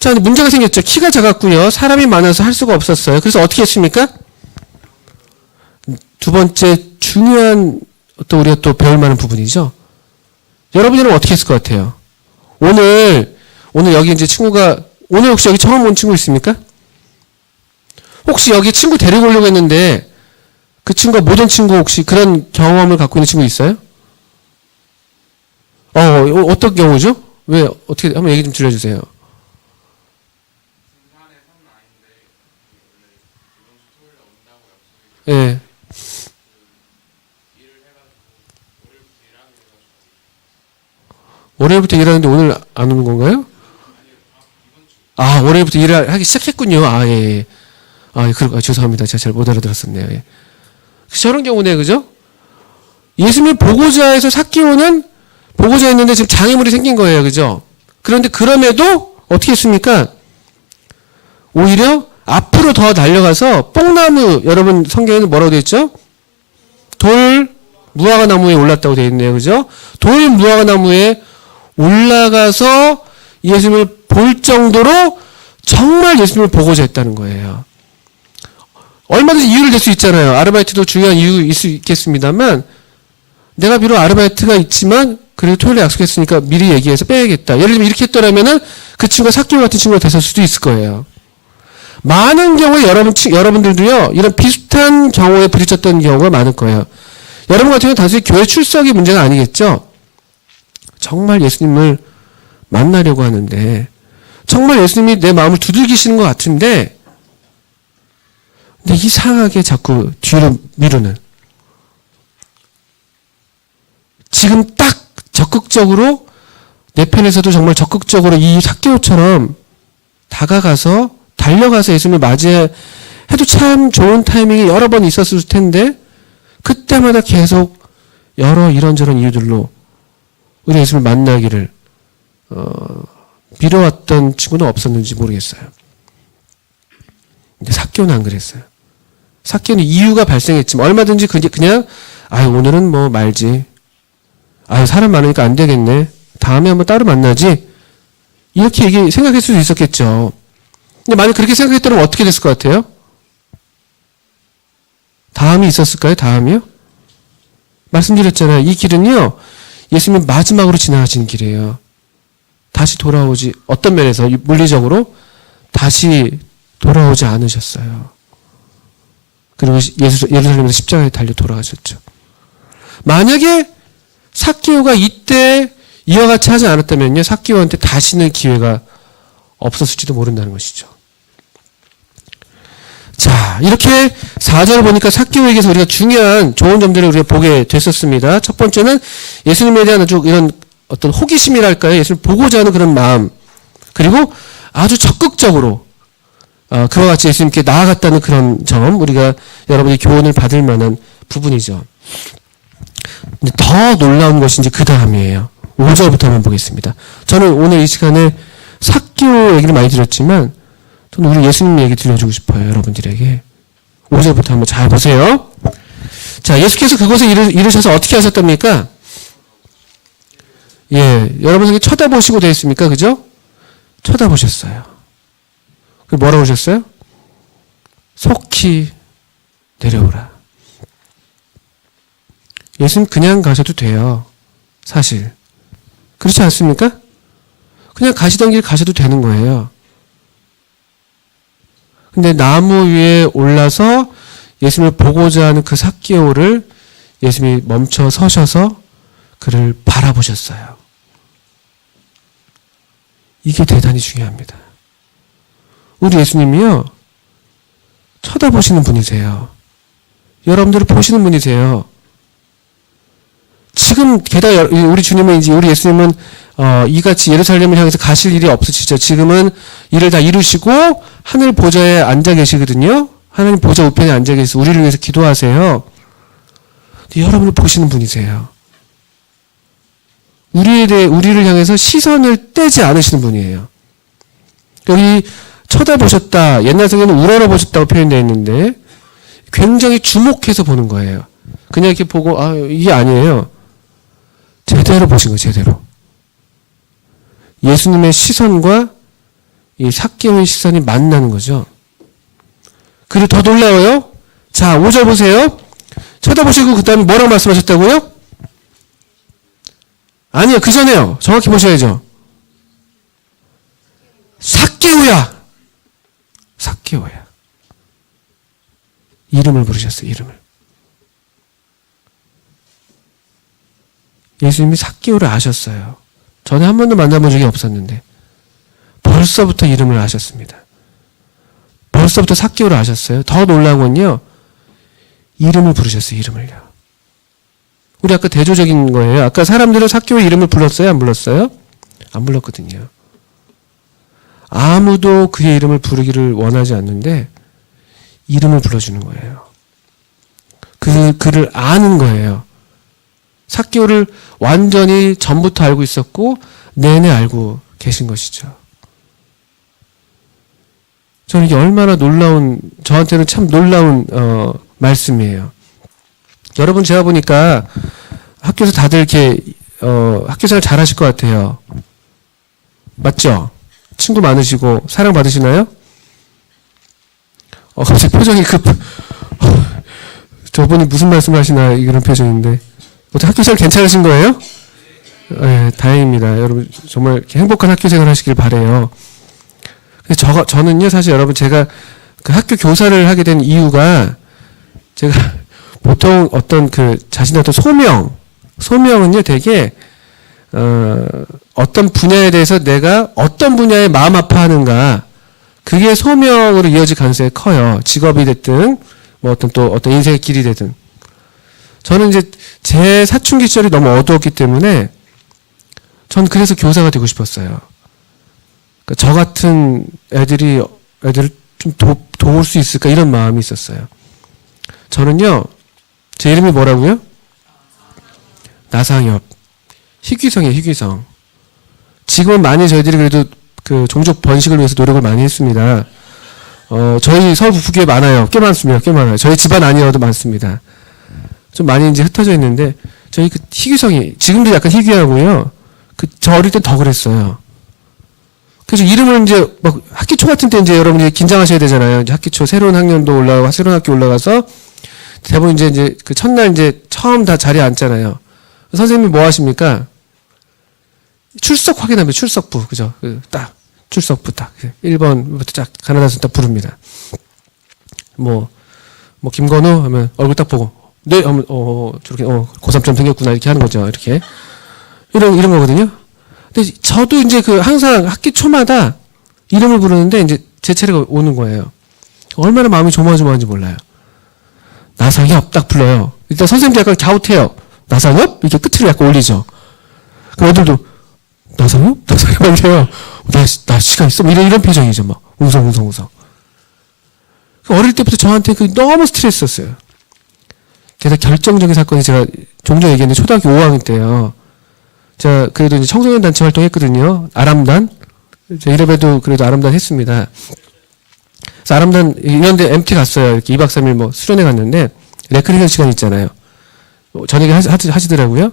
자, 문제가 생겼죠. 키가 작았고요, 사람이 많아서 할 수가 없었어요. 그래서 어떻게 했습니까? 두 번째 중요한 또 우리가 또 배울 만한 부분이죠. 여러분들은 어떻게 했을 것 같아요? 오늘 여기 이제 친구가 오늘 혹시 여기 처음 온 친구 있습니까? 혹시 여기 친구 데리고 오려고 했는데 그 친구가 못 온 친구 혹시 그런 경험을 갖고 있는 친구 있어요? 어떤 경우죠? 왜 어떻게 한번 얘기 좀 들려주세요. 예. 월요일부터 일하는데 오늘 안 오는 건가요? 아, 올해부터 일을 하기 시작했군요. 아, 예, 예. 아, 죄송합니다. 제가 잘 못 알아들었었네요. 예. 저런 경우네, 그죠? 예수님 보고자에서 삭개오는 보고자였는데 지금 장애물이 생긴 거예요. 그죠? 그런데 그럼에도 어떻게 했습니까? 오히려 앞으로 더 달려가서 뽕나무, 여러분 성경에는 뭐라고 되어 있죠? 돌 무화과 나무에 올랐다고 되어 있네요. 그죠? 돌 무화과 나무에 올라가서 예수님을 볼 정도로 정말 예수님을 보고자 했다는 거예요. 얼마든지 이유를 댈 수 있잖아요. 아르바이트도 중요한 이유 있을 수 있겠습니다만 내가 비록 아르바이트가 있지만 그래도 토요일에 약속했으니까 미리 얘기해서 빼야겠다. 예를 들면 이렇게 했더라면은 그 친구가 삭개오 같은 친구가 됐을 수도 있을 거예요. 많은 경우에 여러분들도요, 이런 비슷한 경우에 부딪혔던 경우가 많을 거예요. 여러분 같은 경우는 단순히 교회 출석이 문제가 아니겠죠? 정말 예수님을 만나려고 하는데, 정말 예수님이 내 마음을 두들기시는 것 같은데, 근데 이상하게 자꾸 뒤로 미루는. 지금 딱 적극적으로, 내 편에서도 정말 적극적으로 이 삭개오처럼 다가가서 달려가서 예수님을 맞이해도 참 좋은 타이밍이 여러 번 있었을 텐데 그때마다 계속 여러 이런저런 이유들로 우리 예수님을 만나기를 미뤄왔던 친구는 없었는지 모르겠어요. 근데 삭개오는 안 그랬어요. 삭개오는 이유가 발생했지만 얼마든지 그냥 오늘은 뭐 말지. 사람 많으니까 안 되겠네. 다음에 한번 따로 만나지. 이렇게 생각할 수도 있었겠죠. 근데 만약 그렇게 생각했다면 어떻게 됐을 것 같아요? 다음이 있었을까요? 다음이요? 말씀드렸잖아요. 이 길은요, 예수님 마지막으로 지나가시는 길이에요. 다시 돌아오지, 어떤 면에서, 물리적으로 다시 돌아오지 않으셨어요. 그리고 예루살렘에서 십자가에 달려 돌아가셨죠. 만약에 삭개오가 이때 이와 같이 하지 않았다면요, 삭개오한테 다시는 기회가 없었을지도 모른다는 것이죠. 자, 이렇게 4절을 보니까 삭개오에게서 우리가 중요한 좋은 점들을 우리가 보게 됐었습니다. 첫 번째는 예수님에 대한 아주 이런 어떤 호기심이랄까요? 예수님을 보고자 하는 그런 마음. 그리고 아주 적극적으로 그와 같이 예수님께 나아갔다는 그런 점, 우리가 여러분이 교훈을 받을 만한 부분이죠. 근데 더 놀라운 것이 이제 그 다음이에요. 5절부터 한번 보겠습니다. 저는 오늘 이 시간에 삭개오 얘기를 많이 드렸지만 저는 우리 예수님 얘기 들려주고 싶어요. 여러분들에게. 5절부터 한번 잘 보세요. 자, 예수께서 그곳에 이르셔서 어떻게 하셨답니까? 예, 여러분에게 쳐다보시고 되어 있습니까? 그죠? 쳐다보셨어요. 그 뭐라고 하셨어요? 속히 내려오라. 예수님 그냥 가셔도 돼요. 사실. 그렇지 않습니까? 그냥 가시던 길 가셔도 되는 거예요. 근데 나무 위에 올라서 예수님을 보고자 하는 그 삭개오를 예수님이 멈춰 서셔서 그를 바라보셨어요. 이게 대단히 중요합니다. 우리 예수님이요, 쳐다보시는 분이세요. 여러분들을 보시는 분이세요. 지금 게다가 우리 주님은 이제 우리 예수님은 이같이 예루살렘을 향해서 가실 일이 없으시죠. 지금은 일을 다 이루시고 하늘 보좌에 앉아 계시거든요. 하나님 보좌 우편에 앉아 계셔서 우리를 위해서 기도하세요. 여러분을 보시는 분이세요. 우리를 향해서 시선을 떼지 않으시는 분이에요. 여기 쳐다보셨다. 옛날 성경에는 우러러보셨다고 표현되어 있는데 굉장히 주목해서 보는 거예요. 그냥 이렇게 보고 이게 아니에요. 제대로 보신 거예요. 제대로. 예수님의 시선과 이 삭개오의 시선이 만나는 거죠. 그리고 더 놀라워요. 자, 5절 보세요. 쳐다보시고 그 다음에 뭐라고 말씀하셨다고요? 아니요. 그 전에요. 정확히 보셔야죠. 삭개오야. 삭개오야. 이름을 부르셨어요. 이름을. 예수님이 삭개오를 아셨어요. 전에 한 번도 만나본 적이 없었는데 벌써부터 이름을 아셨습니다. 벌써부터 삭개오를 아셨어요. 더 놀라운 건요, 이름을 부르셨어요. 이름을요. 우리 아까 대조적인 거예요. 아까 사람들은 삭개오의 이름을 불렀어요? 안 불렀어요? 안 불렀거든요. 아무도 그의 이름을 부르기를 원하지 않는데 이름을 불러주는 거예요. 그를 아는 거예요. 삭개오를 완전히 전부터 알고 있었고 내내 알고 계신 것이죠. 저는 이게 얼마나 놀라운, 저한테는 참 놀라운 말씀이에요. 여러분, 제가 보니까 학교에서 다들 이렇게 학교생활 잘 하실 것 같아요. 맞죠? 친구 많으시고 사랑 받으시나요? 갑자기 표정이 저분이 무슨 말씀을 하시나 이런 표정인데 어떻게 학교생활 괜찮으신 거예요? 네, 다행입니다. 여러분 정말 행복한 학교생활 하시길 바래요. 저는요 사실 여러분 제가 그 학교 교사를 하게 된 이유가 제가 보통 어떤 그 자신의 어떤 소명은요 되게 어떤 분야에 대해서 내가 어떤 분야에 마음 아파하는가 그게 소명으로 이어질 가능성이 커요. 직업이 됐든 뭐 어떤 인생의 길이 되든. 저는 이제 제 사춘기 시절이 너무 어두웠기 때문에 전 그래서 교사가 되고 싶었어요. 그러니까 저 같은 애들을 좀 도울 수 있을까 이런 마음이 있었어요. 저는요 제 이름이 뭐라고요? 나상엽. 희귀성이에요, 희귀성. 지금은 많이 저희들이 그래도 그 종족 번식을 위해서 노력을 많이 했습니다. 저희 서울 북부교회 많아요. 꽤 많습니다. 꽤 많아요. 저희 집안 아니어도 많습니다. 좀 많이 이제 흩어져 있는데, 저희 그 희귀성이, 지금도 약간 희귀하고요. 저 어릴 땐 더 그랬어요. 그래서 이름을 이제 막 학기 초 같은 때 이제 여러분이 긴장하셔야 되잖아요. 이제 학기 초 새로운 학년도 올라가고 새로운 학기 올라가서 대부분 이제 그 첫날 이제 처음 다 자리에 앉잖아요. 선생님이 뭐 하십니까? 출석 확인합니다. 출석부. 그죠? 딱. 출석부 딱. 1번부터 쫙 가나다 순 딱 부릅니다. 김건우 하면 얼굴 딱 보고. 네, 하면, 저렇게, 고3점 생겼구나. 이렇게 하는 거죠. 이렇게. 이런 거거든요. 근데 저도 이제 항상 학기 초마다 이름을 부르는데 이제 제 차례가 오는 거예요. 얼마나 마음이 조마조마한지 몰라요. 나상엽 딱 불러요. 일단 선생님도 약간 갸웃해요. 나상엽? 이렇게 끝을 약간 올리죠. 그럼 애들도 나상엽? 나상엽 하세요. 나 시간 있어? 이런 표정이죠. 막 웅성웅성. 어릴 때부터 저한테 너무 스트레스였어요. 게다가 결정적인 사건이 제가 종종 얘기했는데 초등학교 5학년 때요. 제가 그래도 이제 청소년 단체 활동했거든요. 아람단. 제 이래봬도 그래도 아람단 했습니다. 그래서 아람단 이런데 MT 갔어요. 이렇게 2박 3일 수련회 갔는데 레크레이션 시간 있잖아요. 저녁에 하시더라고요.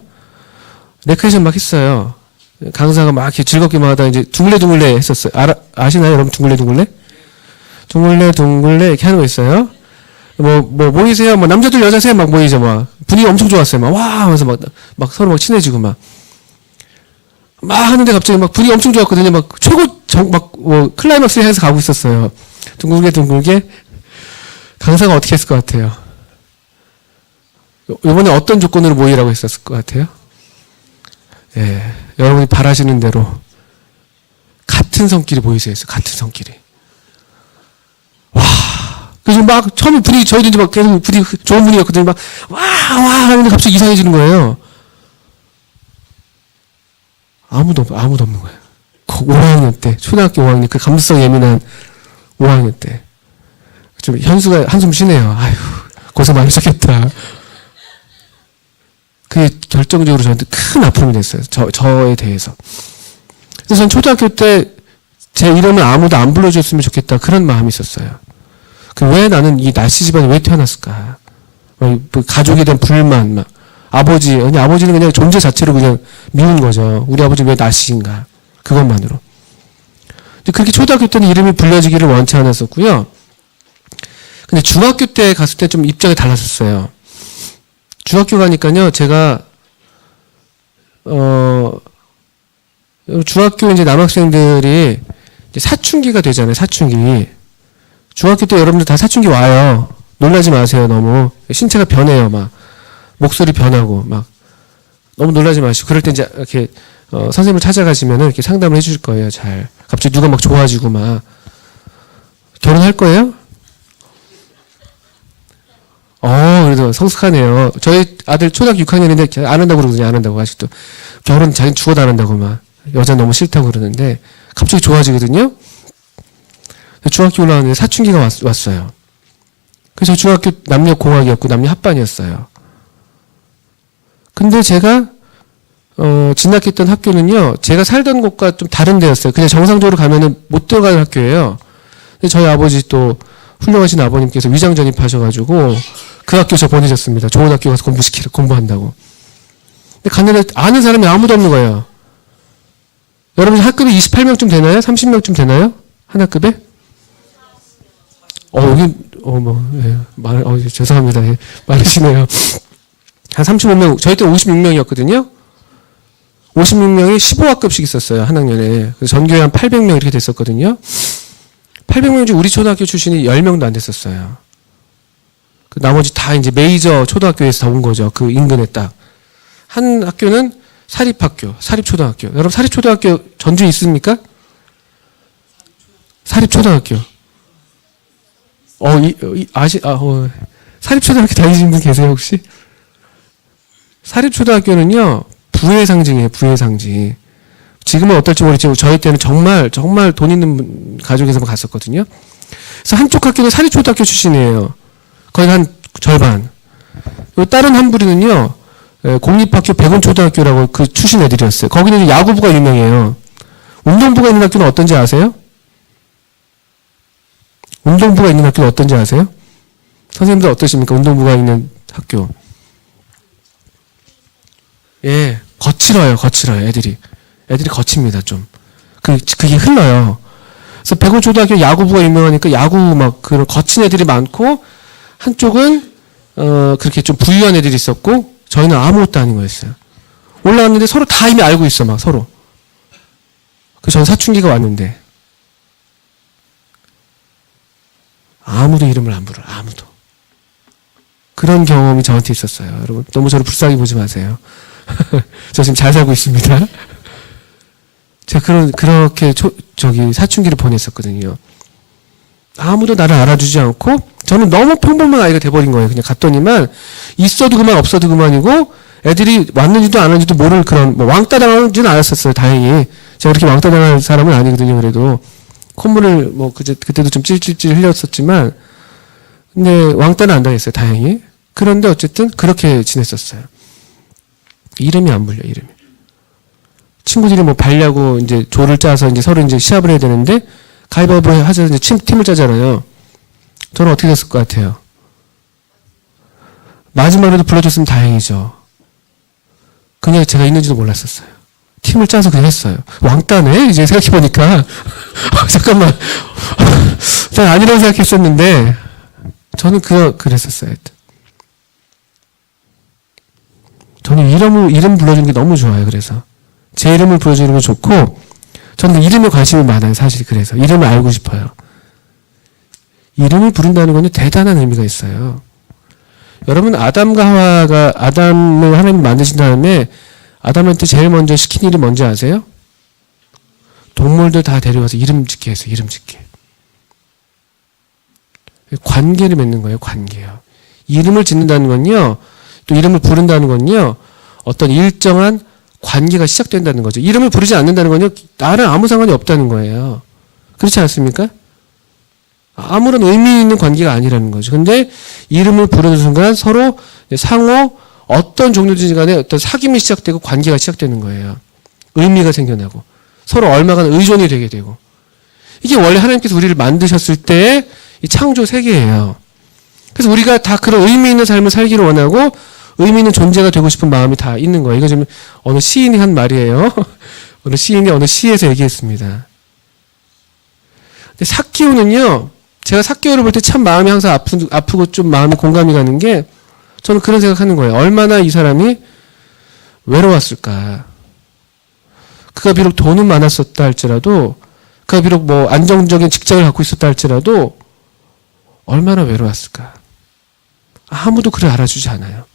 레크레이션 막 했어요. 강사가 막 이렇게 즐겁게 막 하다 이제 둥글레 했었어요. 아시나요, 여러분? 둥글레? 둥글레 이렇게 하는 거 있어요. 모이세요. 남자들 여자세요. 막 모이죠. 막 분위기 엄청 좋았어요. 막 와 하면서 막 서로 막 친해지고 막 하는데 갑자기 막 분위기 엄청 좋았거든요. 막 클라이막스를 향해서 가고 있었어요. 둥글게 강사가 어떻게 했을 것 같아요? 이번에 어떤 조건으로 모이라고 했었을 것 같아요? 예, 여러분이 바라시는 대로 같은 성끼리 모이세요 했어요. 같은 성끼리. 와, 그래서 막 처음에 분위기 저희도 이제 막 계속 분위기 좋은 분위기였거든요. 막 와 하는데 갑자기 이상해지는 거예요. 아무도 없는 거예요. 5학년 때, 초등학교 5학년, 그 감수성 예민한 5학년 때. 좀 현수가 한숨 쉬네요. 아휴, 고생 많으셨겠다. 그게 결정적으로 저한테 큰 아픔이 됐어요. 저에 대해서. 그래서 전 초등학교 때 제 이름을 아무도 안 불러줬으면 좋겠다. 그런 마음이 있었어요. 왜 나는 이 나씨 집안에 왜 태어났을까? 가족에 대한 불만, 아버지는 그냥 존재 자체로 그냥 미운 거죠. 우리 아버지 왜 나씨인가? 그것만으로. 그렇게 초등학교 때는 이름이 불려지기를 원치 않았었고요. 근데 중학교 때 갔을 때 좀 입장이 달랐었어요. 중학교 가니까요, 제가, 중학교 이제 남학생들이 이제 사춘기가 되잖아요, 사춘기. 중학교 때 여러분들 다 사춘기 와요. 놀라지 마세요, 너무. 신체가 변해요, 막. 목소리 변하고, 막. 너무 놀라지 마시고. 그럴 때 이제 이렇게, 선생님을 찾아가시면은 이렇게 상담을 해주실 거예요, 잘. 갑자기 누가 막 좋아지고, 막. 결혼할 거예요? 그래도 성숙하네요. 저희 아들 초등학교 6학년인데 안 한다고 그러거든요. 안 한다고 아직도. 결혼 자기는 죽어도 안 한다고 막. 여자 너무 싫다고 그러는데 갑자기 좋아지거든요. 중학교 올라왔는데 사춘기가 왔어요. 그래서 중학교 남녀공학이었고 남녀 합반이었어요. 근데 제가 진학했던 학교는요, 제가 살던 곳과 좀 다른 데였어요. 그냥 정상적으로 가면은 못 들어가는 학교예요. 근데 저희 아버지 또 훌륭하신 아버님께서 위장 전입하셔가지고 그 학교 저 보내셨습니다. 좋은 학교 가서 공부한다고. 근데 갔는데 아는 사람이 아무도 없는 거예요. 여러분 학급이 28명쯤 되나요? 30명쯤 되나요? 한 학급에? 여기, 예, 죄송합니다. 예, 많으시네요. 한 35명, 저희 때 56명이었거든요. 56명이 15학급씩 있었어요, 한 학년에. 그래서 전교에 한 800명 이렇게 됐었거든요. 800명 중 우리 초등학교 출신이 10명도 안 됐었어요. 그 나머지 다 이제 메이저 초등학교에서 다 온 거죠. 그 인근에 딱. 한 학교는 사립학교, 사립초등학교. 여러분 사립초등학교 전주에 있습니까? 사립초등학교. 사립초등학교 다니시는 분 계세요, 혹시? 사립초등학교는요, 부의 상징이에요, 부의 상징. 지금은 어떨지 모르겠지만, 저희 때는 정말 돈 있는 가족에서만 갔었거든요. 그래서 한쪽 학교는 사립초등학교 출신이에요. 거의 한 절반. 다른 한 부리는요, 공립학교 백운초등학교라고 그 출신 애들이었어요. 거기는 야구부가 유명해요. 운동부가 있는 학교는 어떤지 아세요? 운동부가 있는 학교는 어떤지 아세요? 선생님들 어떠십니까? 운동부가 있는 학교. 예, 거칠어요, 애들이. 애들이 거칩니다, 좀. 그게 흘러요. 그래서 백운초등학교 야구부가 유명하니까 야구 그런 거친 애들이 많고, 한쪽은, 그렇게 좀 부유한 애들이 있었고, 저희는 아무것도 아닌 거였어요. 올라왔는데 서로 다 이미 알고 있어, 서로. 전 사춘기가 왔는데. 아무도 이름을 안 불어요, 아무도. 그런 경험이 저한테 있었어요. 여러분, 너무 저를 불쌍히 보지 마세요. 저 지금 잘 살고 있습니다. 제가 그렇게 사춘기를 보냈었거든요. 아무도 나를 알아주지 않고, 저는 너무 평범한 아이가 돼버린 거예요. 그냥 갔더니만, 있어도 그만, 없어도 그만이고, 애들이 왔는지도 안 왔는지도 모를 그런, 왕따 당하지는 않았었어요, 다행히. 제가 그렇게 왕따 당할 사람은 아니거든요, 그래도. 콧물을, 그때도 좀 찔찔찔 흘렸었지만, 근데 왕따는 안 당했어요, 다행히. 그런데 어쨌든, 그렇게 지냈었어요. 이름이 안 불려, 이름이. 친구들이 발려고 이제 조를 짜서 이제 서로 이제 시합을 해야 되는데, 가위바위보 하자 이제 팀을 짜잖아요. 저는 어떻게 됐을 것 같아요? 마지막으로도 불러줬으면 다행이죠. 그냥 제가 있는지도 몰랐었어요. 팀을 짜서 그냥 했어요. 왕따네? 이제 생각해보니까. 잠깐만. 난 아니라고 생각했었는데, 저는 그랬었어요. 저는 이름 불러주는 게 너무 좋아요, 그래서. 제 이름을 불러주는 거 좋고, 저는 이름에 관심이 많아요, 사실. 그래서. 이름을 알고 싶어요. 이름을 부른다는 건 대단한 의미가 있어요. 여러분, 아담을 하나님이 만드신 다음에 아담한테 제일 먼저 시킨 일이 뭔지 아세요? 동물들 다 데려와서 이름 짓게 했어요, 이름 짓게. 관계를 맺는 거예요, 관계요. 이름을 짓는다는 건요, 또 이름을 부른다는 건요, 어떤 일정한 관계가 시작된다는 거죠. 이름을 부르지 않는다는 건요, 나랑 아무 상관이 없다는 거예요. 그렇지 않습니까? 아무런 의미 있는 관계가 아니라는 거죠. 근데 이름을 부르는 순간 서로 상호 어떤 종류든지 간에 어떤 사귐이 시작되고 관계가 시작되는 거예요. 의미가 생겨나고 서로 얼마간 의존이 되게 되고, 이게 원래 하나님께서 우리를 만드셨을 때의 이 창조 세계예요. 그래서 우리가 다 그런 의미 있는 삶을 살기를 원하고 의미 있는 존재가 되고 싶은 마음이 다 있는 거예요. 이거 지금 어느 시인이 한 말이에요. 어느 시인이 어느 시에서 얘기했습니다. 근데 삭개오는요, 제가 삭개오를 볼 때 참 마음이 항상 아프고 좀 마음이 공감이 가는 게, 저는 그런 생각하는 거예요. 얼마나 이 사람이 외로웠을까. 그가 비록 돈은 많았었다 할지라도, 그가 비록 안정적인 직장을 갖고 있었다 할지라도 얼마나 외로웠을까. 아무도 그를 알아주지 않아요.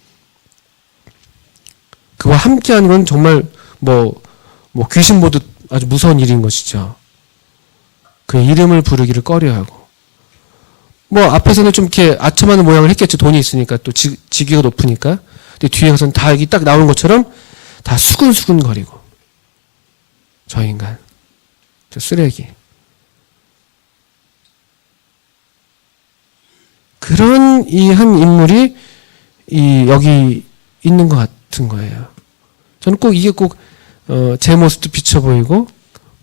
그와 함께하는 건 정말 귀신 보듯 아주 무서운 일인 것이죠. 그의 이름을 부르기를 꺼려하고. 앞에서는 좀 이렇게 아첨하는 모양을 했겠죠. 돈이 있으니까, 또 직위가 높으니까. 근데 뒤에 가서는 다 여기 딱 나오는 것처럼 다 수근수근거리고. 저 인간. 저 쓰레기. 그런 이 한 인물이 여기 있는 것 같은 거예요. 저는 꼭 이게 꼭 제 모습도 비쳐 보이고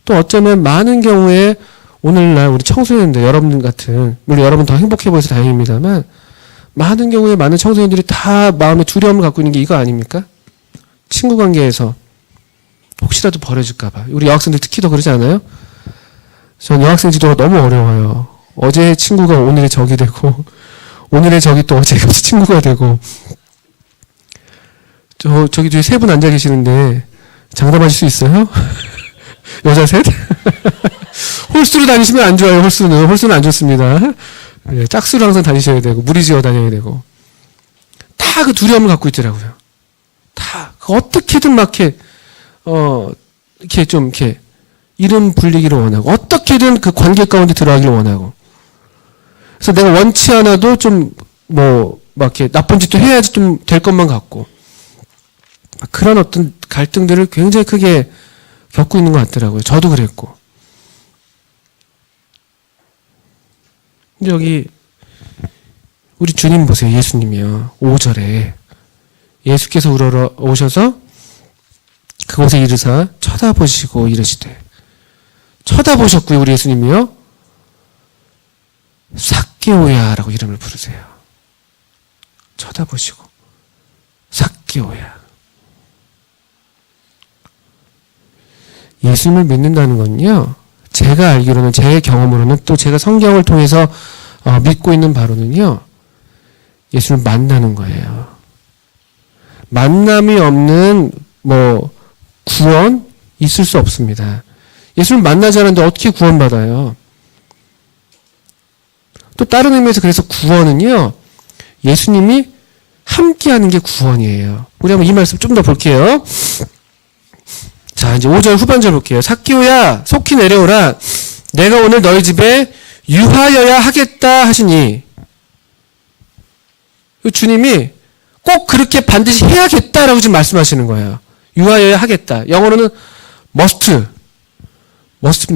또 어쩌면 많은 경우에 오늘날 우리 청소년들 여러분 같은 물론 여러분 더 행복해 보여서 다행입니다만 많은 경우에 많은 청소년들이 다 마음에 두려움을 갖고 있는 게 이거 아닙니까? 친구 관계에서 혹시라도 버려질까 봐. 우리 여학생들 특히 더 그러지 않아요? 전 여학생 지도가 너무 어려워요. 어제 친구가 오늘의 적이 되고 오늘의 적이 또 어제 같이 친구가 되고 저기 뒤에 세 분 앉아 계시는데 장담하실 수 있어요? 여자 셋? 홀수로 다니시면 안 좋아요. 홀수는 안 좋습니다. 네, 짝수로 항상 다니셔야 되고 무리지어 다녀야 되고 다 그 두려움을 갖고 있더라고요. 다 어떻게든 막 이렇게 좀 이렇게 이름 불리기를 원하고 어떻게든 그 관계 가운데 들어가기를 원하고 그래서 내가 원치 않아도 좀 막 이렇게 나쁜 짓도 해야지 좀 될 것만 같고 그런 어떤 갈등들을 굉장히 크게 겪고 있는 것 같더라고요. 저도 그랬고. 근데 여기 우리 주님 보세요. 예수님이요. 5절에 예수께서 우러러 오셔서 그곳에 이르사 쳐다보시고 이르시되 쳐다보셨고요. 우리 예수님이요. 삭개오야 라고 이름을 부르세요. 쳐다보시고 삭개오야. 예수님을 믿는다는 건요. 제가 알기로는 제 경험으로는 또 제가 성경을 통해서 믿고 있는 바로는요. 예수님을 만나는 거예요. 만남이 없는 구원 있을 수 없습니다. 예수님을 만나지 않았는데 어떻게 구원받아요? 또 다른 의미에서 그래서 구원은요. 예수님이 함께하는 게 구원이에요. 우리 한번 이 말씀 좀 더 볼게요. 자, 이제 5절 후반절 볼게요. 삭개오야 속히 내려오라. 내가 오늘 너희 집에 유하여야 하겠다 하시니 주님이 꼭 그렇게 반드시 해야겠다라고 지금 말씀하시는 거예요. 유하여야 하겠다. 영어로는 must입니다.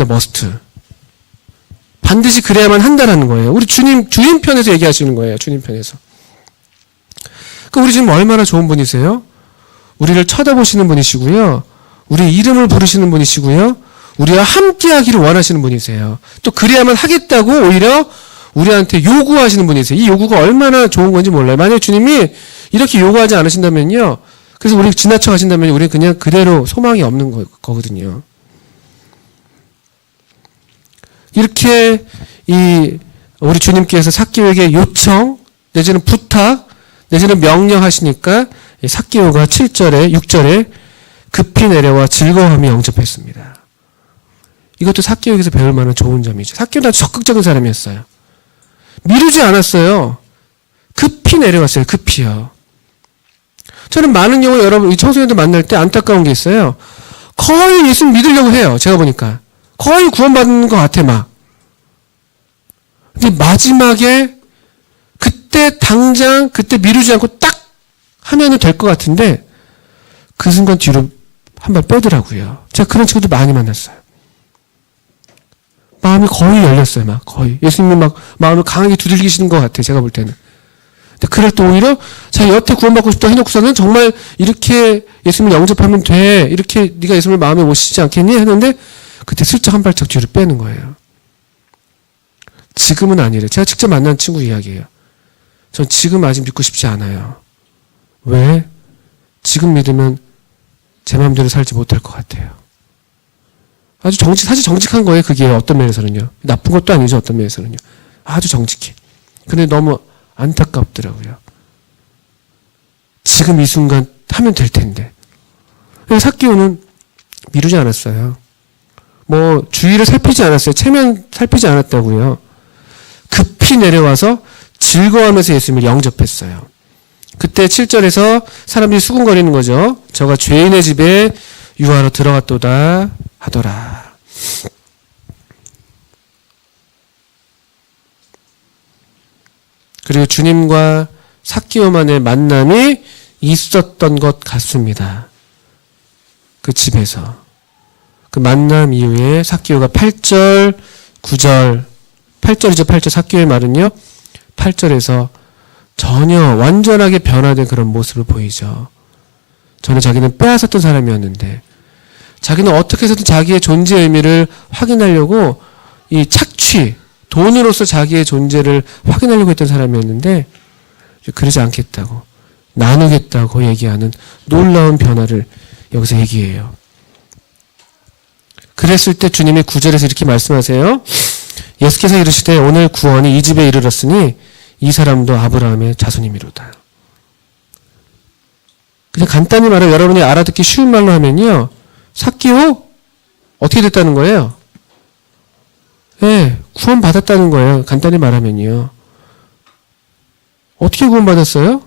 must. 반드시 그래야만 한다라는 거예요. 우리 주님 편에서 얘기하시는 거예요. 주님 편에서. 그러니까 우리 주님 얼마나 좋은 분이세요? 우리를 쳐다보시는 분이시고요. 우리 이름을 부르시는 분이시고요. 우리와 함께하기를 원하시는 분이세요. 또 그래야만 하겠다고 오히려 우리한테 요구하시는 분이세요. 이 요구가 얼마나 좋은 건지 몰라요. 만약에 주님이 이렇게 요구하지 않으신다면요. 그래서 우리 지나쳐 가신다면 우리는 그냥 그대로 소망이 없는 거거든요. 이렇게 우리 주님께서 삭개오에게 요청 내지는 부탁 내지는 명령하시니까 삭개오가 7절에 6절에 급히 내려와 즐거워하며 영접했습니다. 이것도 삭개오에게서 배울 만한 좋은 점이죠. 삭개오는 아주 적극적인 사람이었어요. 미루지 않았어요. 급히 내려왔어요. 급히요. 저는 많은 경우에 여러분 이 청소년들 만날 때 안타까운 게 있어요. 거의 예수님 믿으려고 해요. 제가 보니까. 거의 구원받는 것 같아 막. 근데 마지막에 그때 미루지 않고 딱 하면은 될 것 같은데 그 순간 뒤로 한 발 빼더라고요. 제가 그런 친구들 많이 만났어요. 마음이 거의 열렸어요. 막 거의. 예수님이 막 마음을 강하게 두들기시는 것 같아요. 제가 볼 때는. 근데 그럴 때 오히려 자 여태 구원받고 싶다 해놓고서는 정말 이렇게 예수님을 영접하면 돼. 이렇게 네가 예수님을 마음에 모시지 않겠니? 했는데 그때 슬쩍 한 발짝 뒤로 빼는 거예요. 지금은 아니래. 제가 직접 만난 친구 이야기예요. 전 지금 아직 믿고 싶지 않아요. 왜? 지금 믿으면 제 마음대로 살지 못할 것 같아요. 아주 사실 정직한 거예요. 그게 어떤 면에서는요. 나쁜 것도 아니죠. 어떤 면에서는요. 아주 정직해. 근데 너무 안타깝더라고요. 지금 이 순간 하면 될 텐데. 삭개오는 미루지 않았어요. 주위를 살피지 않았어요. 체면 살피지 않았다고요. 급히 내려와서 즐거워하면서 예수님을 영접했어요. 그때 7절에서 사람들이 수군거리는 거죠. 저가 죄인의 집에 유하러 들어갔도다 하더라. 그리고 주님과 삭개오만의 만남이 있었던 것 같습니다. 그 집에서. 그 만남 이후에 삭개오가 8절, 9절, 8절이죠. 8절 삭개오의 말은요. 8절에서 전혀 완전하게 변화된 그런 모습을 보이죠. 전에 자기는 빼앗았던 사람이었는데 자기는 어떻게 해서든 자기의 존재의 의미를 확인하려고 이 착취, 돈으로서 자기의 존재를 확인하려고 했던 사람이었는데 그러지 않겠다고, 나누겠다고 얘기하는 놀라운 변화를 여기서 얘기해요. 그랬을 때 주님이 9절에서 이렇게 말씀하세요. 예수께서 이르시되 오늘 구원이 이 집에 이르렀으니 이 사람도 아브라함의 자손이미로다. 그냥 간단히 말하면 여러분이 알아듣기 쉬운 말로 하면요. 삭개오 어떻게 됐다는 거예요? 네, 구원 받았다는 거예요. 간단히 말하면요. 어떻게 구원 받았어요?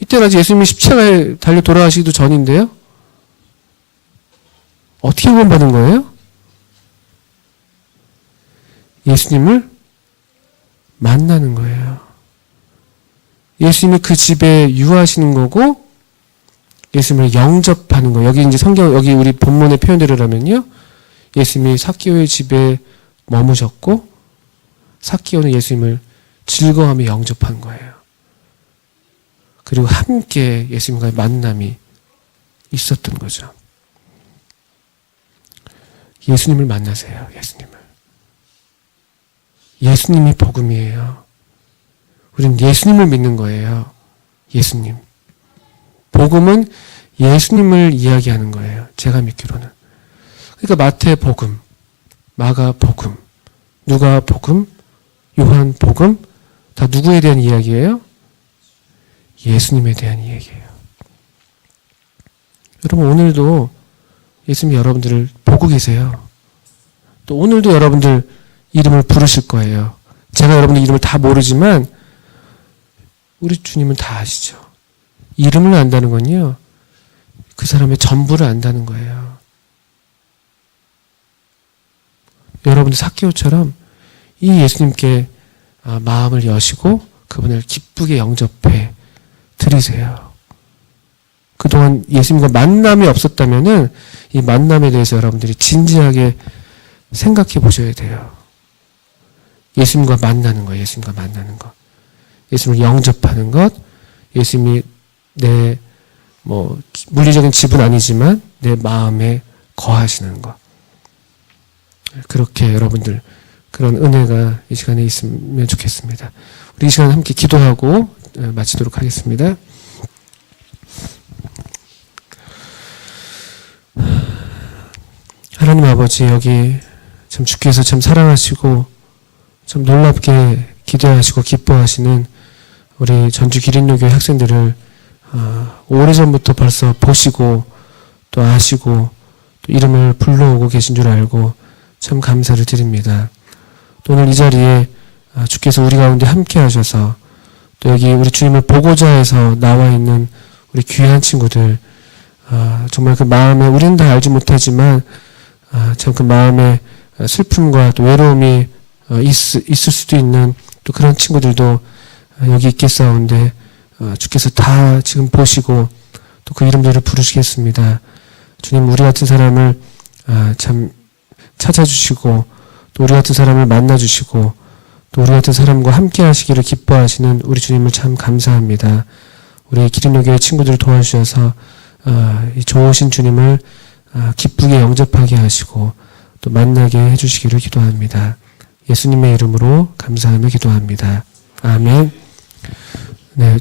이때는 아직 예수님이 십자가에 달려 돌아가시기도 전인데요. 어떻게 구원 받은 거예요? 예수님을 만나는 거예요. 예수님이 그 집에 유하시는 거고 예수님을 영접하는 거예요. 여기 이제 성경, 여기 우리 본문의 표현대로라면요. 예수님이 삭개오의 집에 머무셨고 삭개오는 예수님을 즐거워하며 영접한 거예요. 그리고 함께 예수님과의 만남이 있었던 거죠. 예수님을 만나세요. 예수님을. 예수님이 복음이에요. 우린 예수님을 믿는 거예요. 예수님. 복음은 예수님을 이야기하는 거예요. 제가 믿기로는. 그러니까 마태 복음, 마가 복음, 누가 복음, 요한 복음, 다 누구에 대한 이야기예요? 예수님에 대한 이야기예요. 여러분 오늘도 예수님이 여러분들을 보고 계세요. 또 오늘도 여러분들 이름을 부르실 거예요. 제가 여러분들 이름을 다 모르지만 우리 주님은 다 아시죠. 이름을 안다는 건요. 그 사람의 전부를 안다는 거예요. 여러분들 삭개오처럼 이 예수님께 마음을 여시고 그분을 기쁘게 영접해 드리세요. 그동안 예수님과 만남이 없었다면은 이 만남에 대해서 여러분들이 진지하게 생각해 보셔야 돼요. 예수님과 만나는 거, 예수님과 만나는 것. 예수님을 영접하는 것, 예수님이 내 물리적인 집은 아니지만 내 마음에 거하시는 것. 그렇게 여러분들 그런 은혜가 이 시간에 있으면 좋겠습니다. 우리 이 시간 함께 기도하고 마치도록 하겠습니다. 하나님 아버지, 여기 참 주께서 참 사랑하시고 참 놀랍게 기대하시고 기뻐하시는 우리 전주 기린노교회 학생들을 오래전부터 벌써 보시고 또 아시고 또 이름을 불러오고 계신 줄 알고 참 감사를 드립니다. 또 오늘 이 자리에 주께서 우리 가운데 함께 하셔서 또 여기 우리 주님을 보고자 해서 나와 있는 우리 귀한 친구들 정말 그 마음에 우리는 다 알지 못하지만 참 그 마음에 슬픔과 또 외로움이 있을 수도 있는 또 그런 친구들도 여기 있겠사온데 주께서 다 지금 보시고 또 그 이름들을 부르시겠습니다. 주님 우리 같은 사람을 참 찾아주시고 또 우리 같은 사람을 만나주시고 또 우리 같은 사람과 함께 하시기를 기뻐하시는 우리 주님을 참 감사합니다. 우리 기린노교회 친구들을 도와주셔서 이 좋으신 주님을 기쁘게 영접하게 하시고 또 만나게 해주시기를 기도합니다. 예수님의 이름으로 감사하며 기도합니다. 아멘. 네.